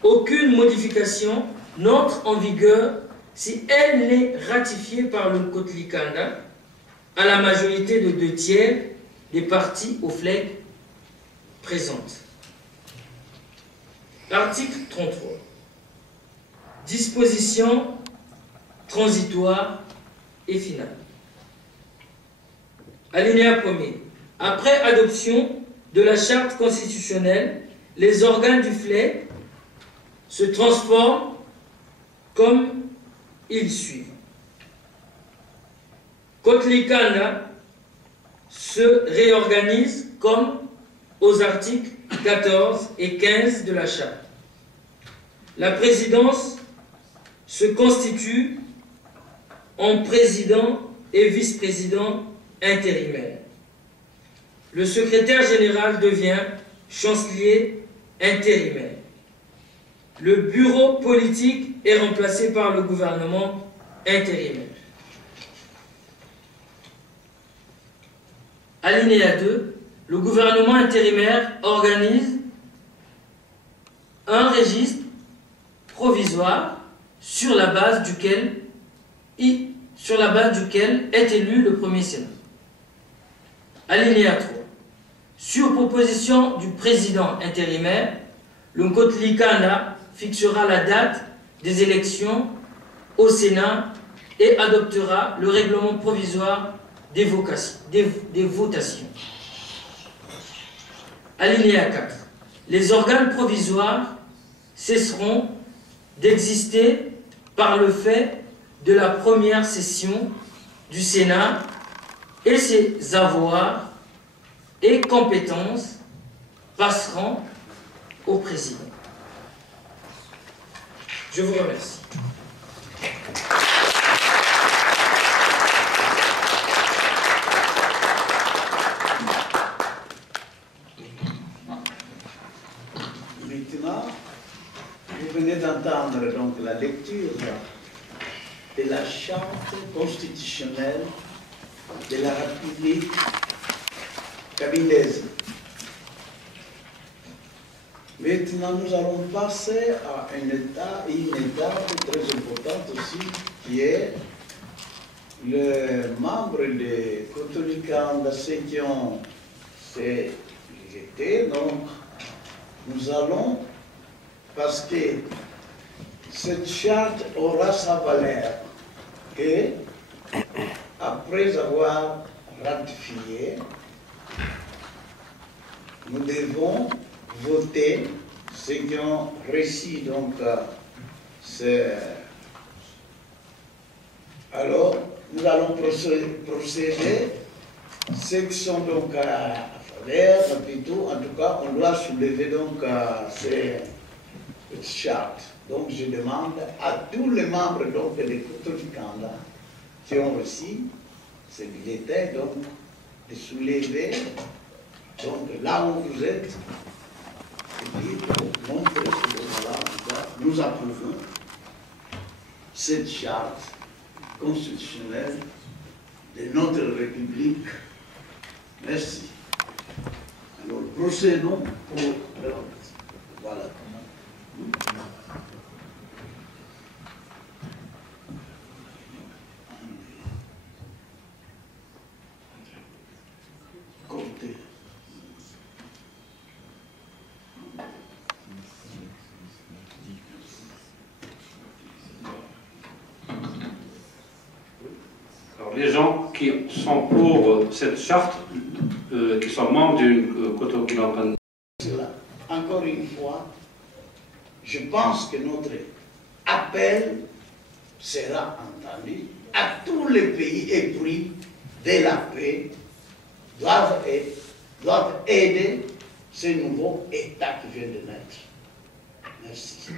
Aucune modification n'entre en vigueur si elle n'est ratifiée par le Kotlikanda à la majorité de 2/3 des parties au FLEC présentes. Article 33. Dispositions transitoires et finales. Alinéa 1er. Après adoption de la charte constitutionnelle, les organes du FLEC se transforment comme ils suivent. Kotlikanda se réorganise comme aux articles 14 et 15 de la charte. La présidence se constitue en président et vice-président intérimaire. Le secrétaire général devient chancelier intérimaire. Le bureau politique est remplacé par le gouvernement intérimaire. Alinéa 2. Le gouvernement intérimaire organise un registre provisoire sur la base duquel est élu le premier Sénat. Alinéa 3. Sur proposition du président intérimaire, le Kotlikanda fixera la date des élections au Sénat et adoptera le règlement provisoire des votations. Alinéa 4. Les organes provisoires cesseront d'exister par le fait de la première session du Sénat et ses avoirs et compétences passeront au président. Je vous remercie. Maintenant, vous venez d'entendre donc la lecture de la charte constitutionnelle de la République cabindaise. Maintenant, nous allons passer à une étape très importante aussi, qui est le membre de Kotlikanda, ceux qui ont été. Donc, nous allons parce que cette charte aura sa valeur et après avoir ratifié, nous devons voter ceux qui ont reçu donc alors nous allons procéder ceux qui sont donc à faveur, plutôt, en tout cas on doit soulever donc cette charte. Donc je demande à tous les membres donc des Kotolikanda qui ont reçu ce bulletin donc de soulever donc là où vous êtes et puis pour montrer que voilà, nous approuvons cette charte constitutionnelle de notre République. Merci. Alors procédons pour le vote. Voilà. Comptez. Alors, les gens qui sont pour cette charte, qui sont membres du Kotolikanda. Encore une fois, je pense que notre appel sera entendu à tous les pays épris de la paix doivent aider ce nouveau État qui vient de naître. Merci.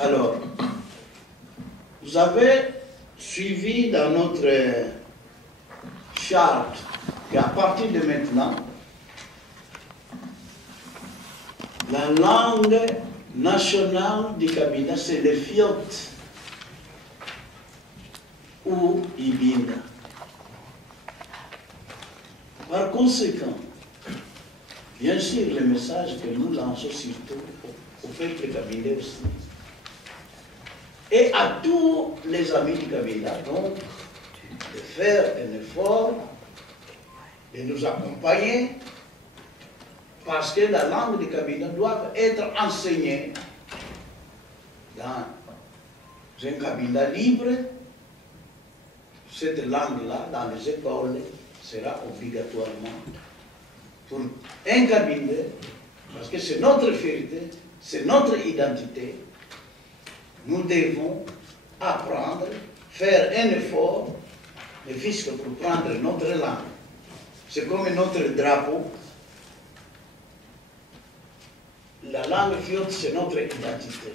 Alors, vous avez suivi dans notre charte qu'à partir de maintenant, la langue nationale du Kabila, c'est le Fiote ou Ibinda. Par conséquent, bien sûr, le message que nous lançons surtout au peuple kabylais aussi, et à tous les amis du Kabila, donc, de faire un effort, de nous accompagner, parce que la langue du Kabila doit être enseignée dans un Kabila libre. Cette langue-là, dans les écoles, sera obligatoirement pour un Kabila, parce que c'est notre fierté, c'est notre identité. Nous devons apprendre, faire un effort, ne fût-ce que pour prendre notre langue. C'est comme notre drapeau. La langue fiote, c'est notre identité.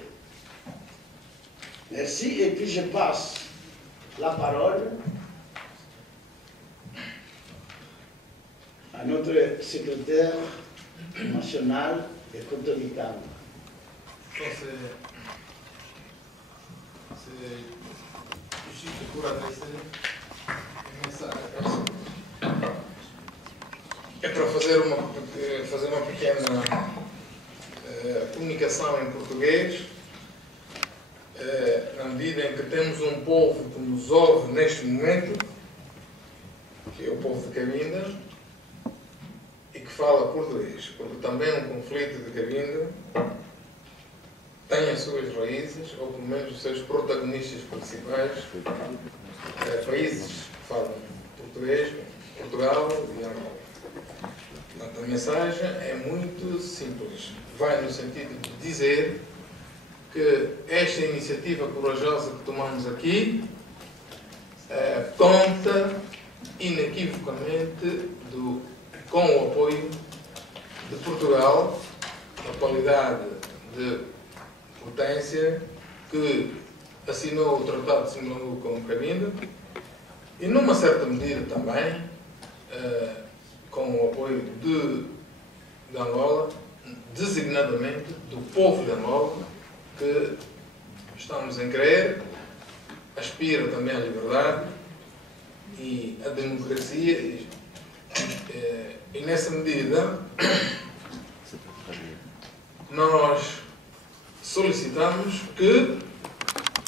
Merci, et puis je passe la parole à notre secrétaire national de Kotolikanda. C'est juste pour adresser um mensagem. É para fazer uma pequena comunicação em português, na medida em que temos um povo que nos ouve neste momento, que é o povo de Cabinda, e que fala português, porque também um conflito de Cabinda tem as suas raízes, ou pelo menos os seus protagonistas principais, países que falam português, Portugal e Angola. Portanto, a mensagem é muito simples. Vai no sentido de dizer que esta iniciativa corajosa que tomamos aqui conta inequivocamente com o apoio de Portugal, na qualidade de potência que assinou o Tratado de Simbambu com Cabinda e, numa certa medida também, com o apoio de Angola, designadamente do povo de Angola, que estamos em crer, aspira também à liberdade e à democracia, e nessa medida nós solicitamos que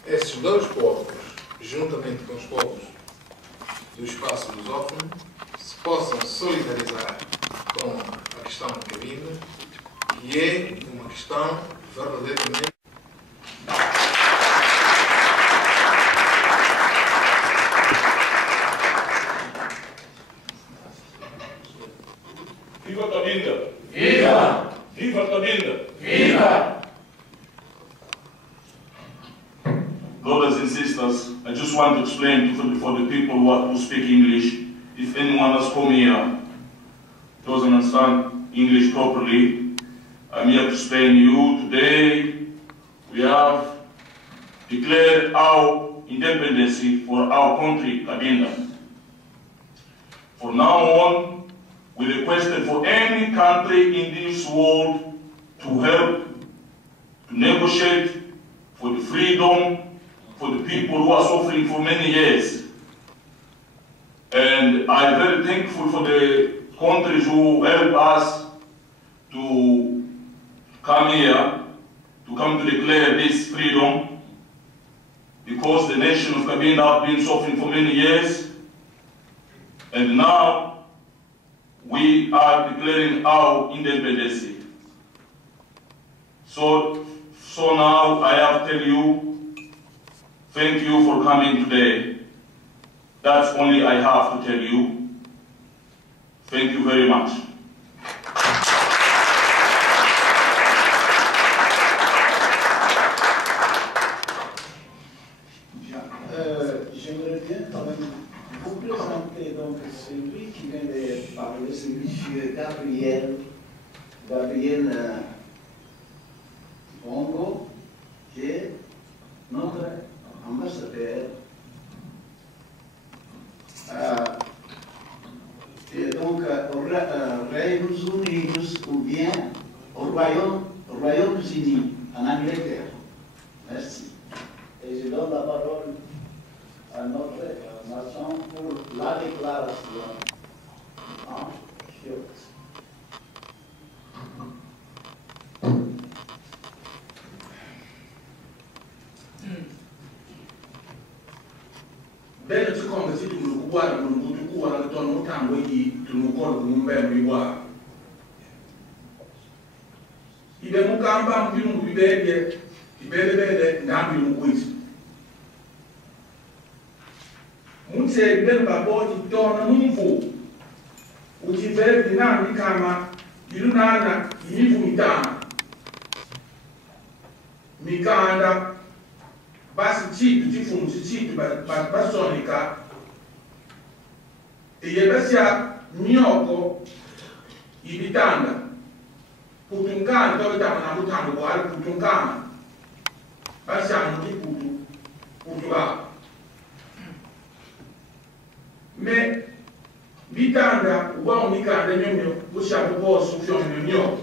esses dois povos, juntamente com os povos do espaço lusófono, se possam solidarizar com a questão da cabina, que é uma questão verdadeiramente. Viva a Cabinda! Viva! Viva a Cabinda! Viva! Brothers and sisters, I just want to explain for the people who speak English, if anyone has come here doesn't understand English properly, I'm here to explain you today we have declared our independence for our country, Cabinda. From now on, we requested for any country in this world to help, to negotiate for the freedom for the people who are suffering for many years. And I'm very thankful for the countries who help us to come here, to come to declare this freedom, because the nation of Cabinda has been suffering for many years, and now we are declaring our independence. So now I have to tell you, thank you for coming today. That's only I have to tell you. Thank you very much. J'aimerais bien quand même vous présenter donc celui qui vient de parler, c'est M. Gabriel Bongo, qui est notre ambassadeur. Et donc au Royaume-Uni ou bien au Royaume-Uni, en Angleterre. Merci. Et je donne la parole à notre nation pour la déclaration. Bene ci come si tu guarda non tu guarda torno tanto di tu guarda un bel riguardo. Ibe mu kamba mu mu bibege ibele na mu kwisi. Mutse bele babo ti tona mumfu. Uti bele dinami kama ilunana yivu mitana. Mikanda basi chitu chifumu chitu basonika iyebesia nyoko ibitanda kutungana tobitanga na mutango wali kutungana basi amuti kutuba me bitanda uba mikanda nyomyo bushabu bosu fyonyo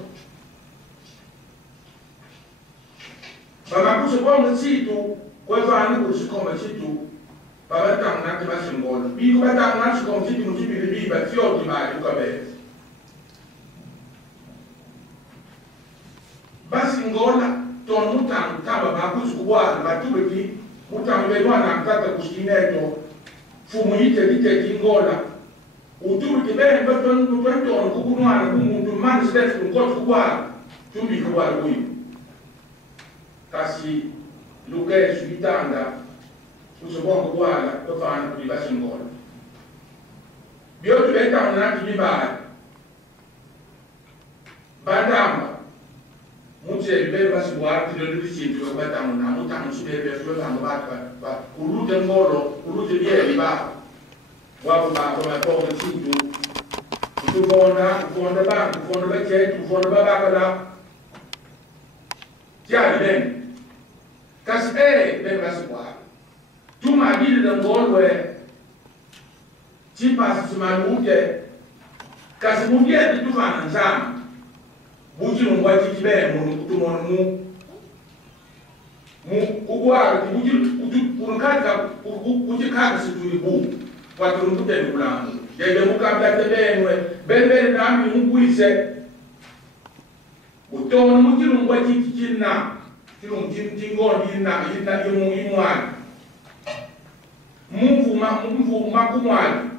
bamakuso kwa mchitu kwa vana kusikoma chitu baba tanga na basingola biko batanga na sikoma chitu mutibili biba fyoti bali ukabe basingola ton mutango taba bakuso kwa batubeki mutango bedwa na kata kusineto fumu ite kingola utubeki bene baton kukunwana kumuntu man stefu ngoto kwa tumbi kwa kuyi kasi luke subitanga usubongo kwala tofana kuli basingola biotu betanga na kibibala bandamba mutse bebe basibwara tilo disinto batanga na mutanga subebe batanga ba kulute ngolo kulute bieli ba wapo ba ko chitu kufonda ba chetu kufonda ba bakala ya ben kasi ben basibwara tuma dili da ngolwe chipa simaluke kasi mungie tufana nzama buji ngwati tibe mu kutumona mu kugwara buji kunkaka buji kaka situli bu watu mutende kulangu yeye mukabla tebenwe bebe nami nguise utona muji ngwati kikina Tino mtingoni ina imwani. Mvu makumwani.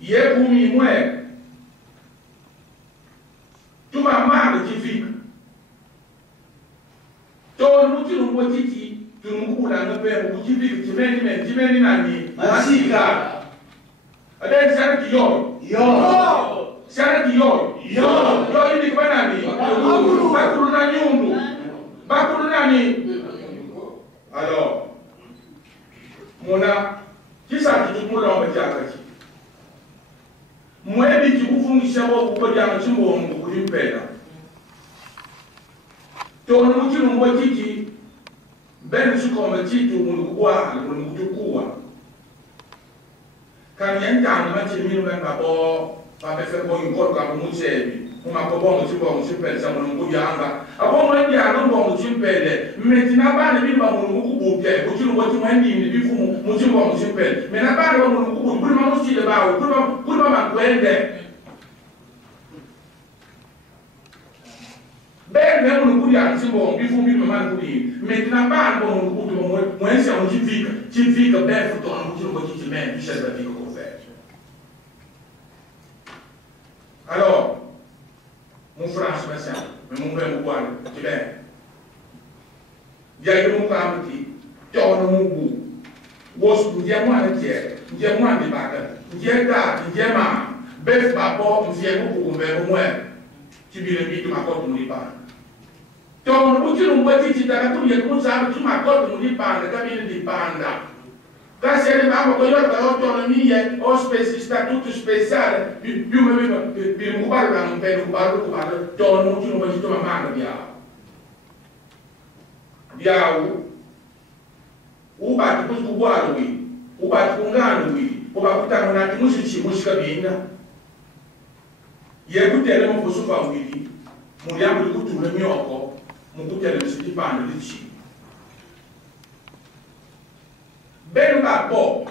Ye kumi mwe. Tuma mara kifika. To mutino mwatiti tunukula ngape mukifika timeni nani masika. Ada sana yo. Sana yo ini kemana nih? Bakul na nyundu. Bakul nani? Halo. Mona kisa kitumula wamejaka ki. Mwebi kikufungisha wa kukodia mchimbo kulimpenda. Tono mchino mwatiti beni suko mchitu munukubwa munukutukua. Kanyenta machimino bengabo Pape fait bon une corde comme nous c'est on a bon tu peux ça mon coup yanga avant moi dia non bon tu peux maintenant pas ne pas mon coup bouquet tu le vois tu m'as dit ne faut mon tu bon tu peux mais n'a pas mon coup pour moi aussi le bas pour ma kwende ben mais mon coup dia tu bon il faut maman coup dit maintenant pas mon coup pour moi c'est un tu vis ben faut ton tu le vois tu mets tu cherches la vie qu'on fait. Alors, mon frère spécial, mais mon père me voit, tu sais. Il y a eu mon frère qui, tu as mon goût. Wos, il y a moins de tiers, il y a moins de bagarres, il y a tard, il y a marre. Bef, papa, il y a beaucoup de moins. Tu dis le mythe, tu m'accordes mon épargne. Ton bout, tu nous vois, tu t'as tout, il y a tout ça, tu m'accordes mon épargne, tu as mis l'épargne. Quand c'est le mambo que l'autonomie est au statut spécial, du moubar dans mon père, ton nom, tu nous vois, tu m'as mal bien. Diaou, ou bat tu peux boire, oui, ou bat tu peux gagner, oui, ou bat tu t'as mon ati, moussika bien. Il y a beaucoup d'éléments pour se faire, oui, mon diable, le coup, tout le mieux encore, mon coup d'éléments, c'est qui parle de l'ici. Ben ba bo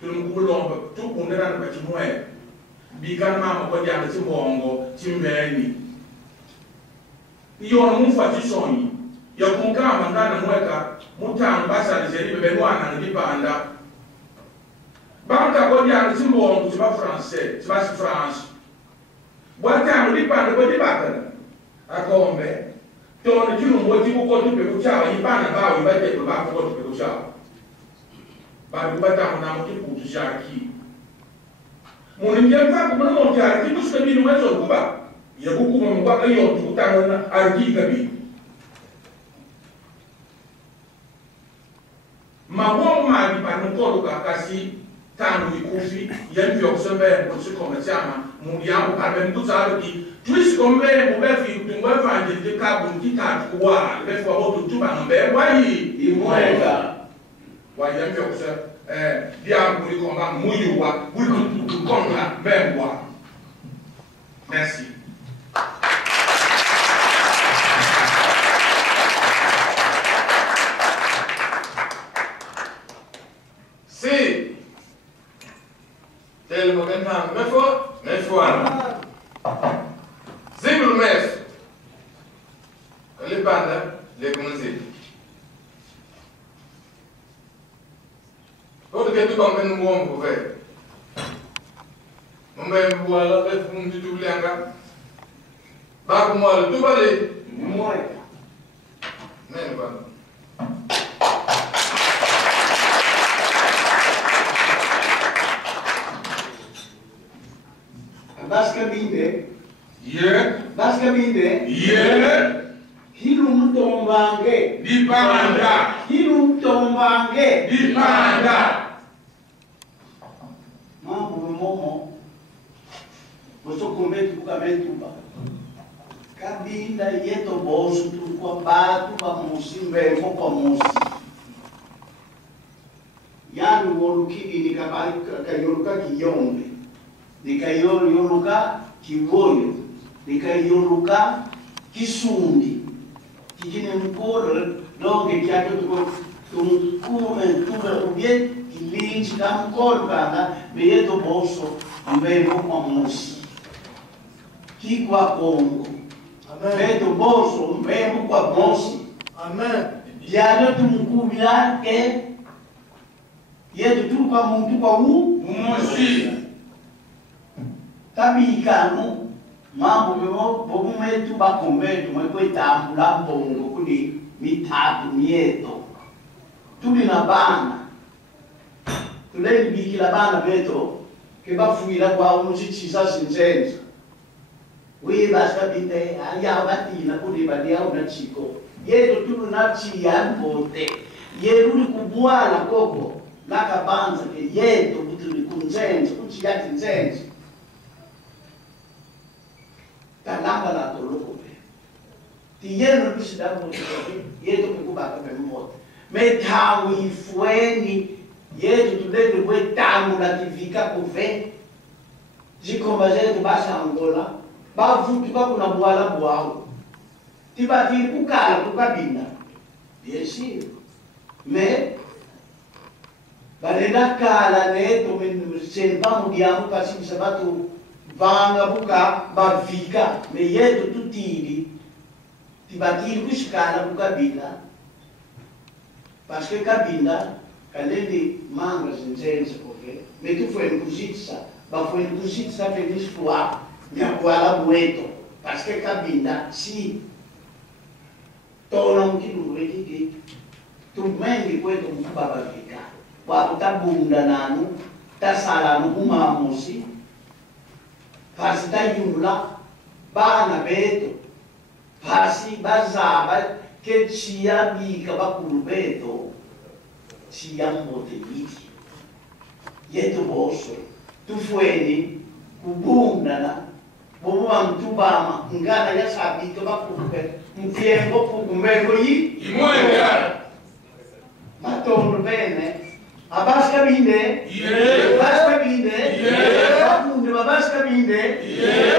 tun kulomba tu kunera na chimwe bikan mama ko jang ci bongo ci mbeni yo mu fa ci soni ya kun ka mangana mweka mutan basa ni jeri be nwana ni banda banka ko jang ci bongo ci ba français ci ba France bwata ni banda ko di bakana akombe to ni junu mo ci ko tu pe ko chawa yi bana ba wi ba te ba ko tu pe ko chawa baru bata mona moti putu jaki mona ngemfa ko mona jaki tu ska binu mazo kuba ya buku mo kwa kayo tu tangana argi gabi ma wo ma di panu ko ka kasi tanu ikufi ya mvyo kusombe ko se koma chama mu ya ko pa ben tu za ki twist ko me mo be fi tu mo fa de ka bu ki ka kwa be fo bo tu ba mbe wa yi imweka wa ya mvyo kusa dia pour combat mouyoua pour combat même moi. Merci. Si tel moment mais faut Zibul mes les bandes les commencer. Todo que tu come no bombo, velho. Não vai voar lá, vai fundo de tudo lenga. Vai com mole, tu vai. Mole. Nem vai. Basicamente. Yeah. Basicamente. Yeah. Hilum tombange di panda. Hilum tombange di panda. Mambo momo. Posso comer tu camento ba. Kabinda yeto bolso tu kwa batu ba musimbe mo kwa musi. Yanu woluki ini kabali kayoluka kiyombe. Nikayoluka kiwoyo. Nikayoluka kisundi. Kikine mkoro longe kiato tukume ubie kilinchi kama mkoro kanga beyeto boso mbele kwa musi kikwa Kongo Beto boso, mesmo com a bonsi. Amen. Diana tu mukubila ke yetu tu kwa muntu kwa Moshi. Tabikano mambo bebo bobu metu bakombetu mwe tambula bongo kuli mitatu mieto. Tuli na bana. Tuleni bikila bana beto ke bafuira kwa umuchichisa sinzenza. We basta bite aya batina kuli badia una chiko. Yeto tulu na chia mbote. Yeruli kubwala koko nakabanza ke yeto butuli kunzenza kuchiyati nzenza. Kalamba la toloko be. Ti yeno bisida mbote yeto kubaka be mbote. Metawi fueni yeto tulende kwe tamu la tivika kuve. Jikomba zetu basa Angola. Bavuti bakuna bwala bwao. Tibatiri kukala kukabina. Bien sûr. Mais balenda kala neto senba mudiamu kasi sabatu vanga buka bavika me yeto tutiri tibatiri kushikala kukabina parce que kabina kalende manga zinzenze koke me tu foi nkuzitsa ba foi nkuzitsa penis fois nyakwala bueto parce que kabina si tona mkidu rekiki tumengi kwetu mkubaba vika wapo tabunda nanu tasala nukumamusi pasi tayula bana beto pasi bazaba ke chia bika bakulu beto chia mbote yiki yeto boso tufueni kubunda na bobo amtubama ngana ya sabika bakulu beto mtiembo kukumbengo yi Imoya. Matondo bene. Abasca binde. Abasca binde. Bakunde babasca binde.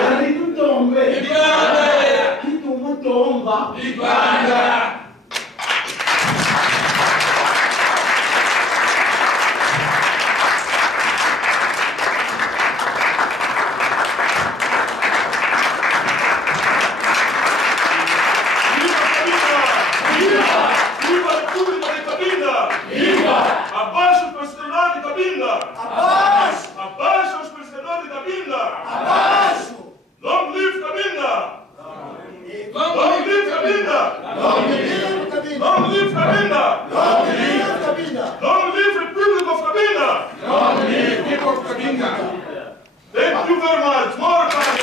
Ali tu tombe. Kitu mutomba. Ibanda. Long live Cabinda! Long live Cabinda. Long live Cabinda! Long live Republic of Cabinda! Long live people of Cabinda. Thank you very much. More time.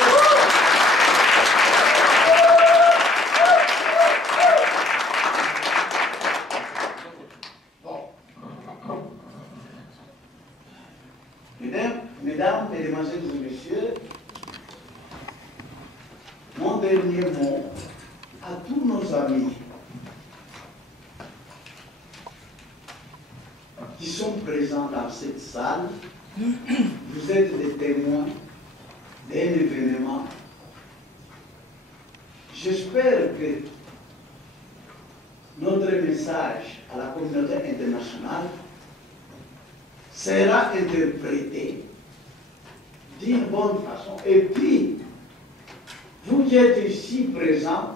Mesdames, Mesdemoiselles et Messieurs, mon dernier mot à tous nos amis qui sont présents dans cette salle, vous êtes des témoins d'un événement. J'espère que notre message à la communauté internationale sera interprété d'une bonne façon. Et puis, vous qui êtes ici présents,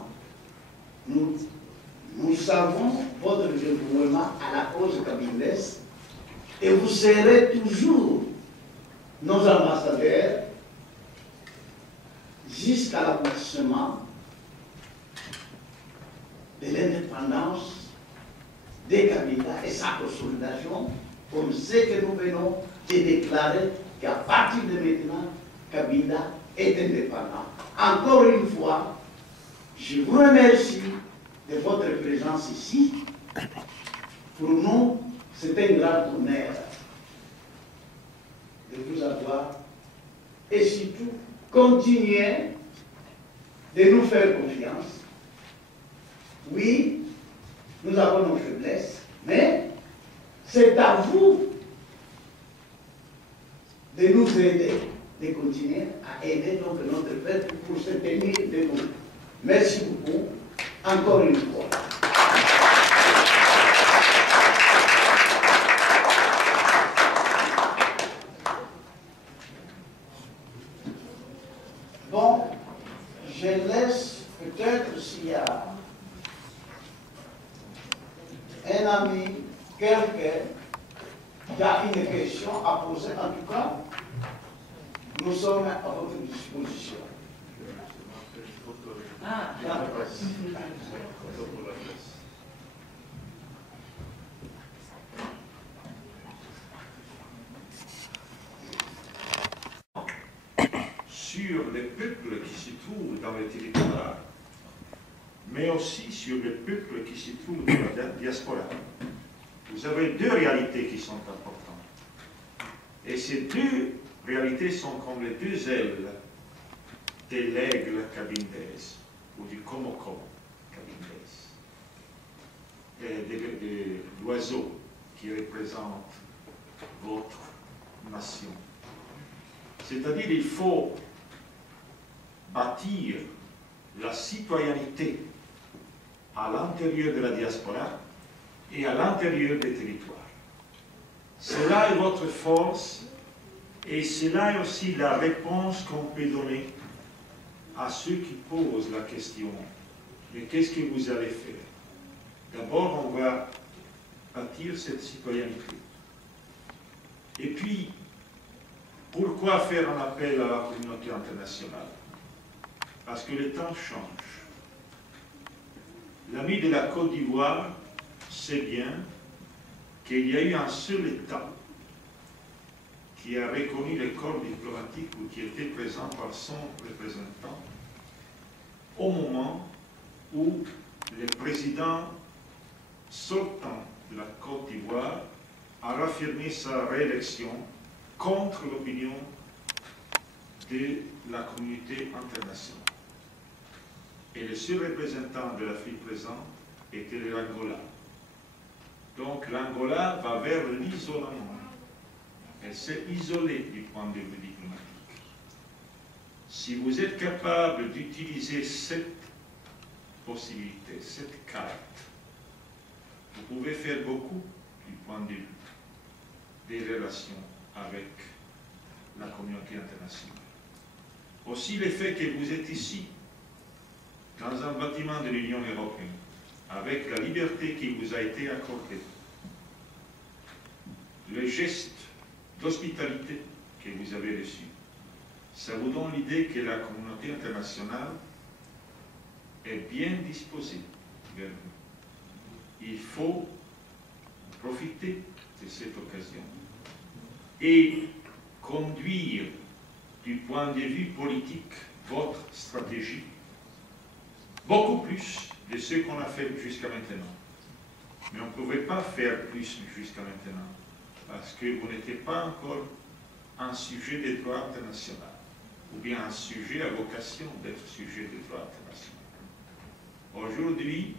nous savons votre dévouement à la cause cabindaise et vous serez toujours nos ambassadeurs jusqu'à l'aboutissement de l'indépendance des Kabila et sa consolidation, comme ce que nous venons de déclarer qu'à partir de maintenant, Kabila est indépendant. Encore une fois, je vous remercie de votre présence ici. Pour nous, c'est un grand honneur de vous avoir et surtout continuez de nous faire confiance. Oui, nous avons nos faiblesses, mais c'est à vous de nous aider, de continuer à aider donc notre peuple pour se tenir debout. Merci beaucoup, encore une fois. Bon, je laisse peut-être qu'il y a une question à poser. En tout cas, nous sommes à votre disposition. Sur les peuples qui se trouvent dans le territoire, mais aussi sur les peuples qui se trouvent dans la diaspora. Vous avez deux réalités qui sont importantes. Et ces deux réalités sont comme les deux ailes de l'aigle cabindaise, ou du Komoko cabindaise, de l'oiseau qui représente votre nation. C'est-à-dire qu'il faut bâtir la citoyenneté à l'intérieur de la diaspora et à l'intérieur des territoires. Cela est votre force et cela est aussi la réponse qu'on peut donner à ceux qui posent la question « Mais qu'est-ce que vous allez faire ?» D'abord, on va bâtir cette citoyenneté. Et puis, pourquoi faire un appel à la communauté internationale? Parce que le temps change. L'ami de la Côte d'Ivoire sait bien qu'il y a eu un seul État qui a reconnu le corps diplomatique ou qui était présent par son représentant au moment où le président sortant de la Côte d'Ivoire a raffirmé sa réélection contre l'opinion de la communauté internationale. Et le seul représentant de l'Afrique présente était l'Angola. Donc l'Angola va vers l'isolement. Elle s'est isolée du point de vue diplomatique. Si vous êtes capable d'utiliser cette possibilité, cette carte, vous pouvez faire beaucoup du point de vue des relations avec la communauté internationale. Aussi le fait que vous êtes ici, dans un bâtiment de l'Union européenne, avec la liberté qui vous a été accordée, le geste d'hospitalité que vous avez reçu, ça vous donne l'idée que la communauté internationale est bien disposée vers vous. Il faut profiter de cette occasion et conduire du point de vue politique votre stratégie beaucoup plus de ce qu'on a fait jusqu'à maintenant. Mais on ne pouvait pas faire plus jusqu'à maintenant parce que vous n'étiez pas encore un sujet de droit international ou bien un sujet à vocation d'être sujet de droit international. Aujourd'hui,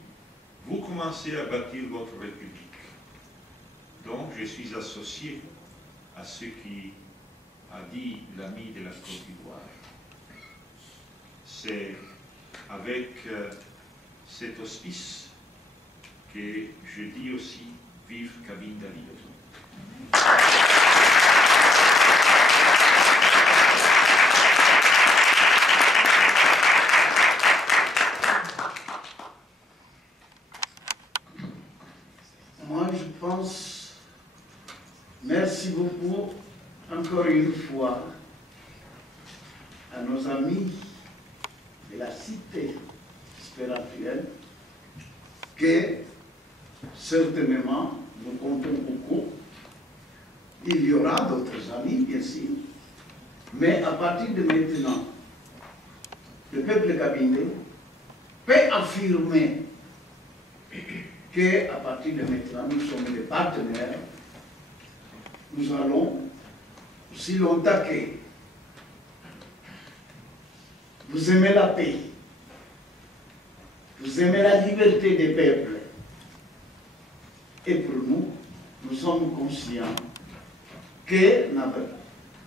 vous commencez à bâtir votre République. Donc, je suis associé à ce qui a dit l'ami de la Côte d'Ivoire. C'est avec cet auspice que je dis aussi « Vive Cabinda Libre ». Moi, je pense, merci beaucoup encore une fois à nos amis de la cité spirituelle que certainement nous comptons beaucoup. Il y aura d'autres amis, bien sûr, mais à partir de maintenant, le peuple cabinais peut affirmer qu'à partir de maintenant, nous sommes des partenaires. Nous allons, aussi longtemps que vous aimez la paix, vous aimez la liberté des peuples, et pour nous, nous sommes conscients que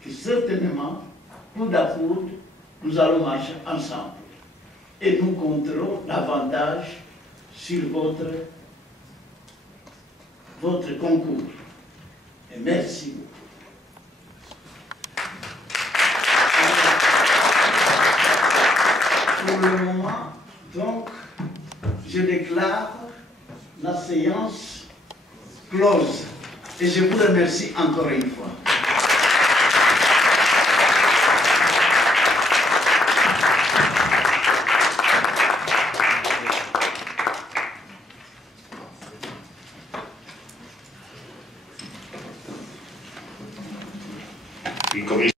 certainement, coup à coude, nous allons marcher ensemble. Et nous compterons davantage sur votre concours. Et merci beaucoup. Pour le moment, donc, je déclare la séance close. Et je vous remercie encore une fois. Une commission